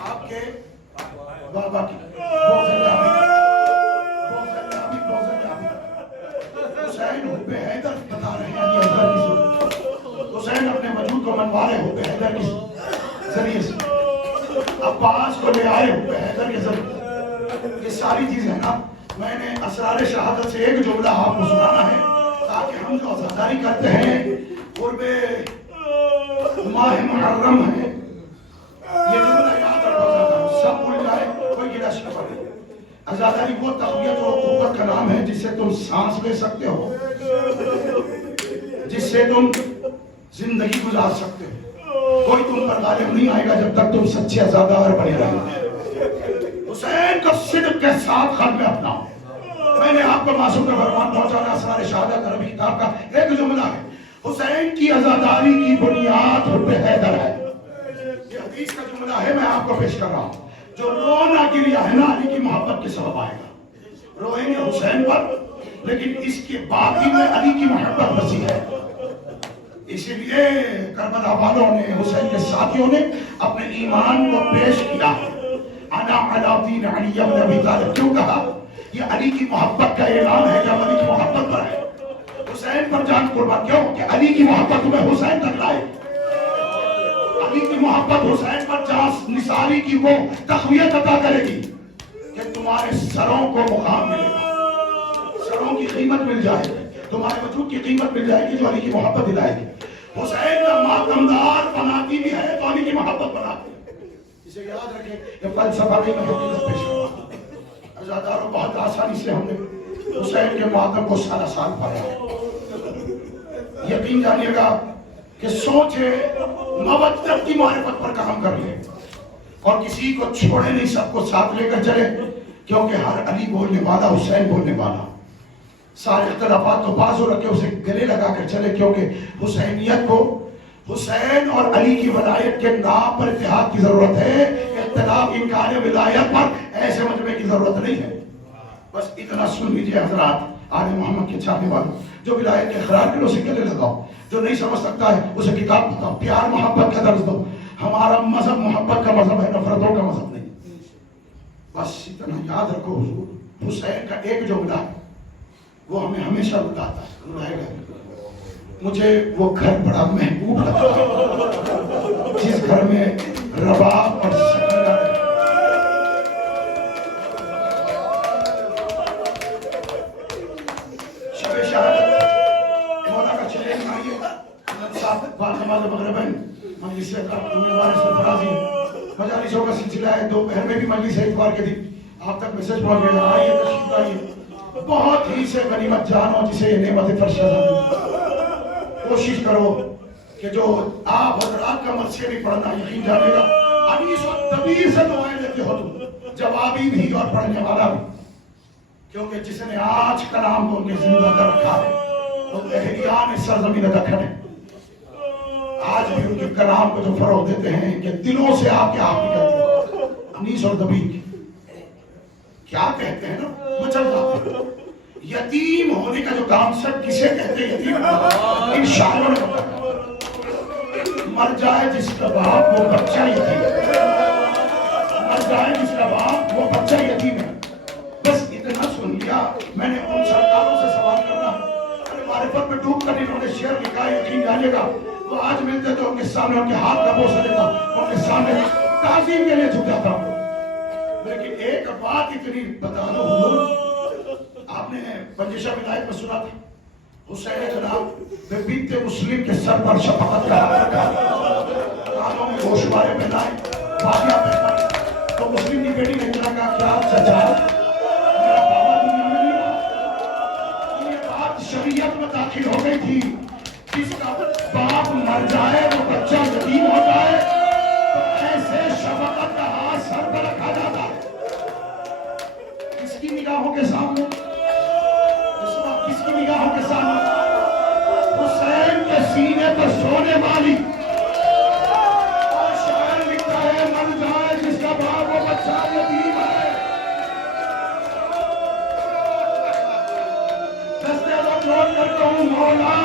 آپ کے بابا کی حسین حب حیدر بتا رہے ہیں، حسین اپنے وجود کو منوا رہے ہو حیدر کے ذریعے سے، عباس کو لے آئے ہو حیدر کے ذریعے، یہ ساری چیزیں ہیں نا. میں نے اسرار شہادت سے ایک جملہ آپ کو سنانا ہے تاکہ ہم جو عزاداری کرتے ہیں قرب ماہ محرم ہے، یہ جملہ یاد رکھو، سب بھول جائے کوئی گرش نہ پڑے. عزاداری وہ تقویت و قوت کا نام ہے جس سے تم سانس لے سکتے ہو، جس سے تم زندگی گزار سکتے ہو. کوئی تم پر غالب نہیں آئے گا جب تک تم سچے عزادار بنے رہے. حسین کو صدق کے ساتھ خط میں اپناؤ. میں نے آپ کو معصوم کا فرمان پہنچانا اسرار شہادت عربی کتاب کا ایک جملہ ہے، حسین کی عزاداری کی بنیاد حب حیدر ہے. یہ حدیث کا جملہ ہے، میں آپ کو پیش کر رہا ہوں. جو رونا گریا ہے نا علی کی محبت کے سبب آئے گا. روئیں گے حسین پر لیکن اس کے باقی میں علی کی محبت بسی ہے. اسی لیے کربلا والوں نے، حسین کے ساتھیوں نے اپنے ایمان کو پیش کیا. انا علی دین علی بن ابی طالب کیوں کہا؟ یہ علی کی محبت کا اعلان ہے جب علی کی محبت پر ہے. حسین پر جان قربان کیوں کہ علی کی محبت تمہیں حسین تک لائے. علی کی محبت حسین پر جان نثاری کی وہ تقویت عطا کرے گی کہ تمہارے سروں کو مقام ملے گا، سروں کی قیمت مل جائے گی، تمہارے وجود کی قیمت مل جائے گی جو علی کی محبت دلائے گی. حسین کا ماتمدار بناتی بھی ہے تو علی کی محبت بناتی ہے. اسے یاد رکھیں، یہ فلسفہ نہیں، میں حقیقت پیش کرتا ہوں. عزاداروں بہت آسانی سے ہم نے حسین کے ماتم کو سارا سال پڑھا. یقین جانیے گا کہ سوچے مودت کی معرفت پر کام کر لیں اور کسی کو چھوڑے نہیں، سب کو ساتھ لے کر چلے، کیونکہ ہر علی بولنے والا حسین بولنے والا. سارے اختلافات تو بازو رکھے اسے گلے لگا کر چلے، کیونکہ حسینیت کو حسین اور علی کی ولایت کے نام پر اتحاد کی ضرورت ہے. اختلاف انکار ولایت پر ایسے مجمع کی ضرورت نہیں ہے. بس اتنا سن لیجئے حضرات، آل محمد کے چاہنے والوں، جو ولایت کے اقرار کرو اسے گلے لگاؤ، جو نہیں سمجھ سکتا ہے اسے کتاب بتاؤ، پیار محبت کا درس دو. ہمارا مذہب محبت کا مذہب ہے، نفرتوں کا مذہب نہیں. بس اتنا یاد رکھو، حضور حسین کا ایک جملہ ہے وہ ہمیں ہمیشہ رلاتا ہے، رلائے گا. مجھے وہ گھر بڑا محبوب لگتا ہے جس گھر میں رباب اور سکینہ ہے. شب شہادت مولا کا چلین آئیے صاحب نماز مغربین مجلس امیدوار سرفرازی مجالسوں کا سلسلہ ہے. دوپہر میں بھی مجلس ہے اتوار کے دن، آپ تک میسج پہنچ گیا. آئیے تشریف لائیے. بہت ہی سے غنیمت جانو جسے یہ نعمت فرش ہے. کوشش کرو کہ جو آپ حضرات کا مرثیہ بھی پڑھنا، یقین جانے گا انیس و دبیر سے دعائیں لیتے ہو تم، جوابی بھی اور پڑھنے والا بھی. کیونکہ جس نے آج کلام کو ان کے زندہ کر رکھا ہے وہ اہلیان سرزمین دکھن ہے. آج بھی ان کے کلام کو جو فروغ دیتے ہیں کہ دلوں سے آپ کے آپ نکلتے ہیں. انیس اور دبیر کیا کہتے ہیں نا، مچل جاتے ہیں. یتیم ہونے کا جو کام سب کسے کہتے ہیں؟ یتیم ان شاعروں نے بتایا. مر جائے جس کا باپ وہ بچہ یتیم ہے، مر جائے جس کا باپ وہ بچہ یتیم ہے. بس اتنا سن لیا. میں نے ان سرکاروں سے سوال کرنا، معرفت میں ڈوب کر انہوں نے شعر لکھا ہے، یقین جانیے گا وہ آج ملتے تو ان کے سامنے ان کے ہاتھ کا بوسہ دیتا، ان کے سامنے تعظیم کے لیے جھک جاتا ہوں. لیکن ایک بات اتنی بتا دو حضور، آپ نے بنجشہ ولایت میں سنا تھا حسین جناب بنت مسلم کے سر پر شفقت کا ہاتھ رکھا، کانوں میں گوشوارے پہنائے، باغیاں پہنائے. تو مسلم کی بیٹی نے کہا کیا چچا میرا بابا دنیا میں نہیں رہا؟ یہ بات شریعت میں داخل ہو گئی تھی. جس کا باپ مر جائے وہ بچہ یتیم ہو جائے تو ایسے شفقت کا ہاتھ سر پر رکھا جاتا. کس کی نگاہوں کے سامنے، کس کی نگاہوں کے سامنے؟ حسین کے سینے پر سونے والی. اور شاعر لکھتا ہے مر جائے جس کا باپ وہ بچہ یتیم ہے. دستے لوگ نوٹ کرتا ہوں، مولا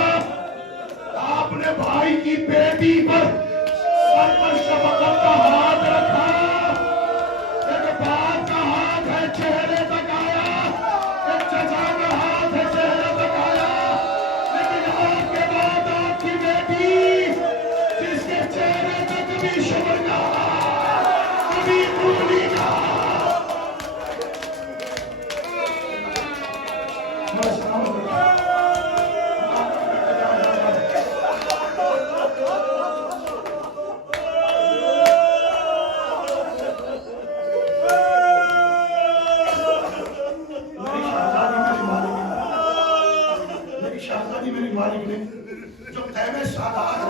آپ نے بھائی کی بیٹی پر سر پر شفقت کا ہاتھ رکھا. ایک باپ کا ہاتھ ہے چہرے تک آیا، ایک چچا کا ہاتھ ہے چہرے تک آیا. لیکن آپ کے بعد آپ کی بیٹی جس شہزادی میری مالک نے جو خیمے سالار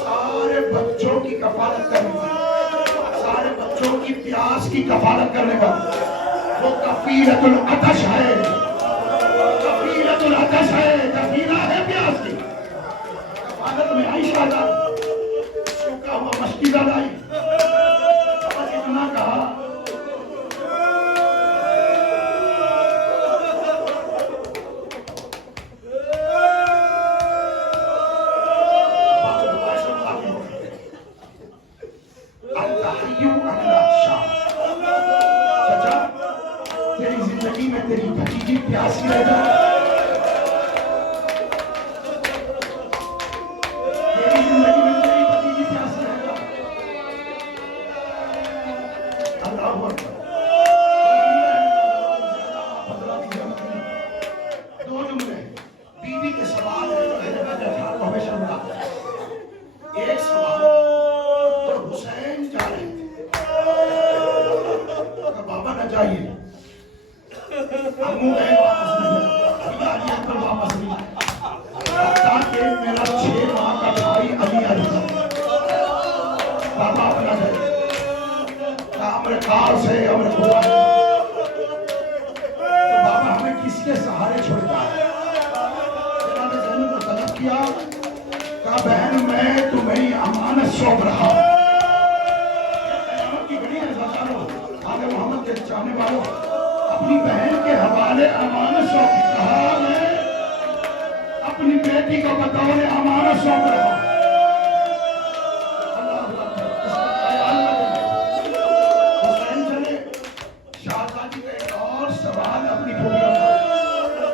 سارے بچوں کی کفالت کرنے کا، سارے بچوں کی پیاس کی کفالت کرنے کا وہ کفیلۃ العطش ہے، کفیلۃ العطش ہے، کفیلہ ہے پیاس کی۔ کفالت میں آئی شہزادی، سوکھا ہوا مشکیزہ لائی، بس اتنا کہا تیری بھتیجی پیاسی رہ جائے، تیری زندگی میں تیری بھتیجی پیاسی رہ جائے۔ اللہ اکبر۔ دو جملے بیوی کے سوال ہے جو میرے بیٹھا کو ہمیشہ ملاتا ہے۔ ایک سوال تو حسین جا رہے تھے، بابا نہ جائیے، امو گئے واپس نہیں، علی اکبر واپس نہیں آئے، تاکہ میرا 6 ماہ کا بھائی علی بابا اپنا گئے امر کار سے امر خدا ہے، تو بابا ہمیں کس کے سہارے چھوڑتا ہے؟ جناب زینب کو طلب کیا، کہا بہن میں تمہیں امانت سونپ رہا، قیامت کی گھڑی ہے زادارو، آگے محمد کے چاہنے والوں، اپنی بہن کے حوالے امانت سونپی، کہا میں اپنی بیٹی کو بطور امانت سونپ رہا ہوں۔ اللہ اکبر، اس کا خیال رکھیں۔ حسین چلے، شہزادی کا ایک اور سوال اپنی پھوپھی اماں،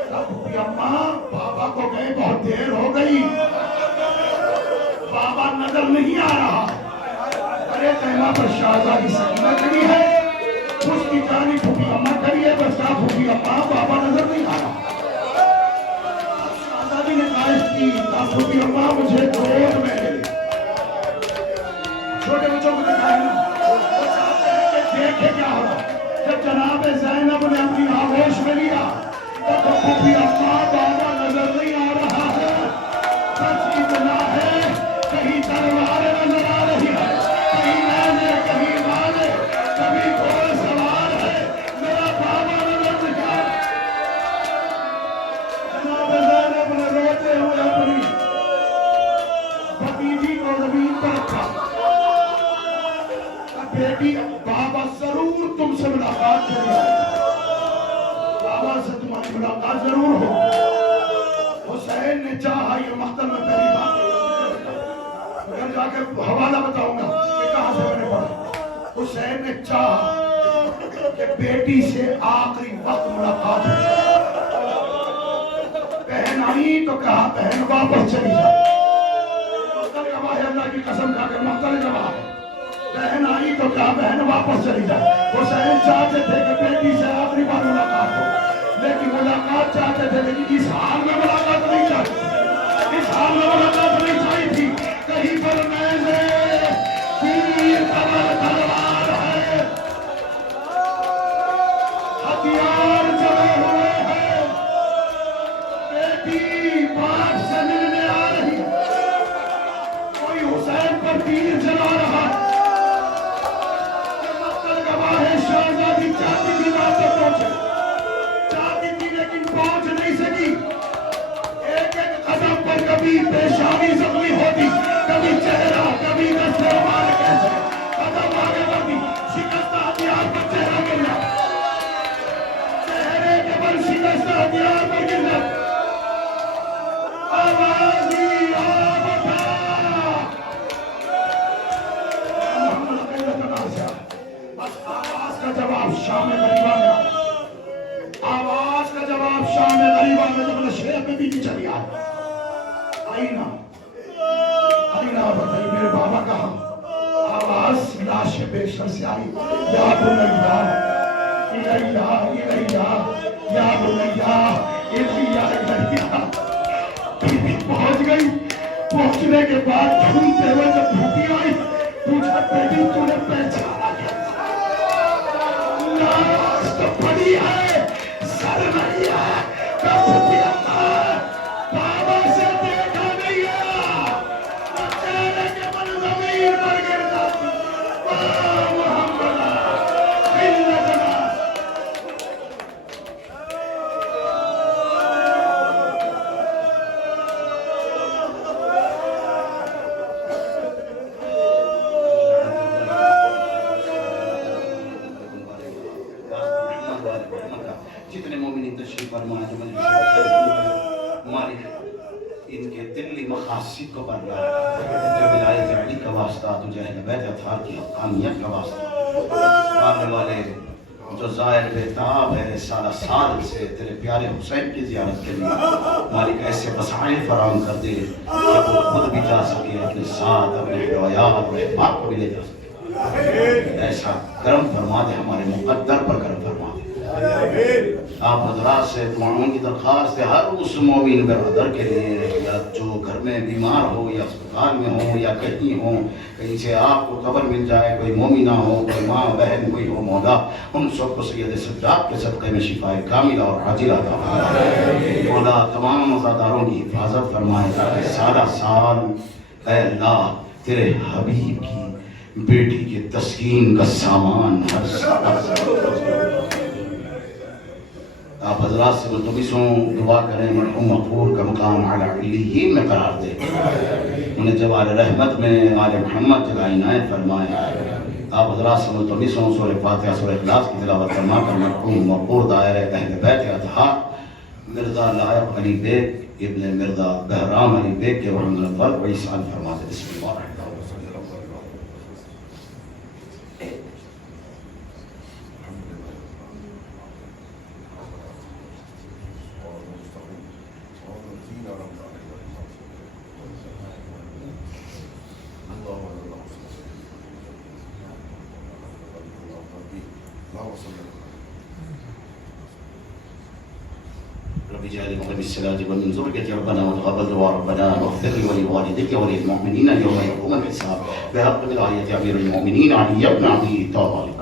کہا پھوپھی اماں بابا کو گئے بہت دیر ہو گئی، بابا نظر نہیں آ رہا، ارے خیمہ پر شہزادی سکینہ کھڑی ہے، اس کی جانی پھوپھی اماں کریے، بس کہا پھوپھی اماں بابا نظر نہیں آ رہا۔ شہزادی نے خواہش کی، کہا پھوپھی اماں مجھے گود میں لے، چھوٹے بچوں کو دکھائے نا، وہ چاہتے ہیں کہ دیکھے کیا ہو رہا۔ جب جناب زینب نے اپنی آغوش میں لیا تو پھوپھی اماں بابا نظر نہیں آ رہا ہے، سچ اتنا ہے کہیں تلوار نظر آ رہی ہے، کہیں نیزے، کہیں بالے، کبھی گھوڑ سوار ہے، میرا بابا نظر نہیں آ رہا۔ جناب زینب نے روتے ہوئے اپنی بھتیجی کو زمین پر رکھا، بیٹی بابا ضرور تم سے ملاقات کرے، بابا سے تمہاری ملاقات ضرور ہو۔ حسین نے چاہا یہ مقتل میں پہلی بات، اگر جا کے حوالہ بتاؤں گا کہ کہاں سے میں نے پڑھا۔ حسین نے چاہا کہ بیٹی سے آخری وقت ملاقات ہو، بہن آئی تو کہا بہن واپس چلی جا، مقتل گواہ ہے، اللہ کی قسم کھا کر مقتل گواہ ہے، بہن آئی تو کہا بہن واپس چلی جا۔ حسین چاہتے تھے کہ بیٹی سے آخری بار ملاقات ہو، لیکن ملاقات چاہتے تھے، لیکن اس حال میں ملاقات نہیں چاہتے تھے، اس حال میں ملاقات نہیں چاہی تھی، کہیں پر نیزے، تیر، کمر، تلوار ہے، ہتھیار چلے ہوئے ہیں، بیٹی باپ سے ملنے آ رہی، کوئی حسین پر تیر چلا رہا، شہزادی چاہتی تھی بات سے پہنچے، چاہتی تھی لیکن پہنچ نہیں سکی، ایک ایک قدم پر کبھی پیشانی زخمی ہوتی، کبھی چہرہ، کبھی دستے مار کیسے قدم آگے بڑھتی، شکستہ ہتھیار پر چہرہ گر جاتا، چہرے کے بل شکستہ ہتھیار پر گر جاتا، آوازی آبتا جواب شام غریبہ میں آواز کا جواب شام غریبہ میں جب شیر میں بھی چلی آئی نا بتائی میرے بابا کہا، آواز لاش بیشتر سے آئی، یا بنیا الیہ الیہ یا بنیا الیہ الیہ، پہنچ گئی، پہنچنے کے بعد ڈھونڈتے ہوئے جب بھوکی آئی، پوچھا بیٹی تو نے پہچانا کیا؟ آواز تو بڑی ہے، سر نہیں ہے، کب بھی خاصیت کو بن رہا ہے جو ولایت علی کا واسطہ تجھے اہل بیت اطہار کی حقانیت کا واسطہ آنے والے جو زائر بےتاب ہے سالہ سال سے تیرے پیارے حسین کی زیارت کے لیے مالک ایسے وسائل فراہم کر دے کہ وہ خود بھی جا سکے اپنے ساتھ اپنے حوایات اور احباب کو بھی لے جا سکے ایسا کرم فرما دے ہمارے مقدر پر کرم فرما دے آپ حضرات سے دعاؤں کی درخواست ہے ہر اس مومن برادر کے لیے یا جو گھر میں بیمار ہو یا اسپتال میں ہو یا کہیں ہو کہیں سے آپ کو خبر مل جائے کوئی مومنہ ہو کوئی ماں بہن کوئی ہو مولا ان سب کو سید سجاد کے صدقے میں شفائے کاملہ اور عاجلہ عطا فرمائے مولا تمام عزاداروں کی حفاظت فرمائے تاکہ سارا سال اے اللہ تیرے حبیب کی بیٹی کے تسکین کا سامان ہر سال آپ حضرات سے ملتمس ہوں دعا کریں مرحوم مغفور کا مقام اعلی علیین میں قرار دے انہیں جوال رحمت میں آل محمد جگہ عنایت فرمائے آپ حضرات سے ملتمس ہوں سورہ فاتحہ سورہ اخلاص کی تلاوت فرما کر مرحوم مغفور دائرہ اہل بیت اطہار مرزا لائق علی بیگ ابن مرزا بہرام علی بیگ کے رحم الفرق و عیسان فرما دے بسم اللہ الرحمن رب اجعل مقيم الصلاة ومن ذريتي ربنا وتقبل دعاء ربنا واغفر لي ولوالديك وللمؤمنين يوم يقوم الحساب بحق ولاية أمير المؤمنين علي بن أبي طالب.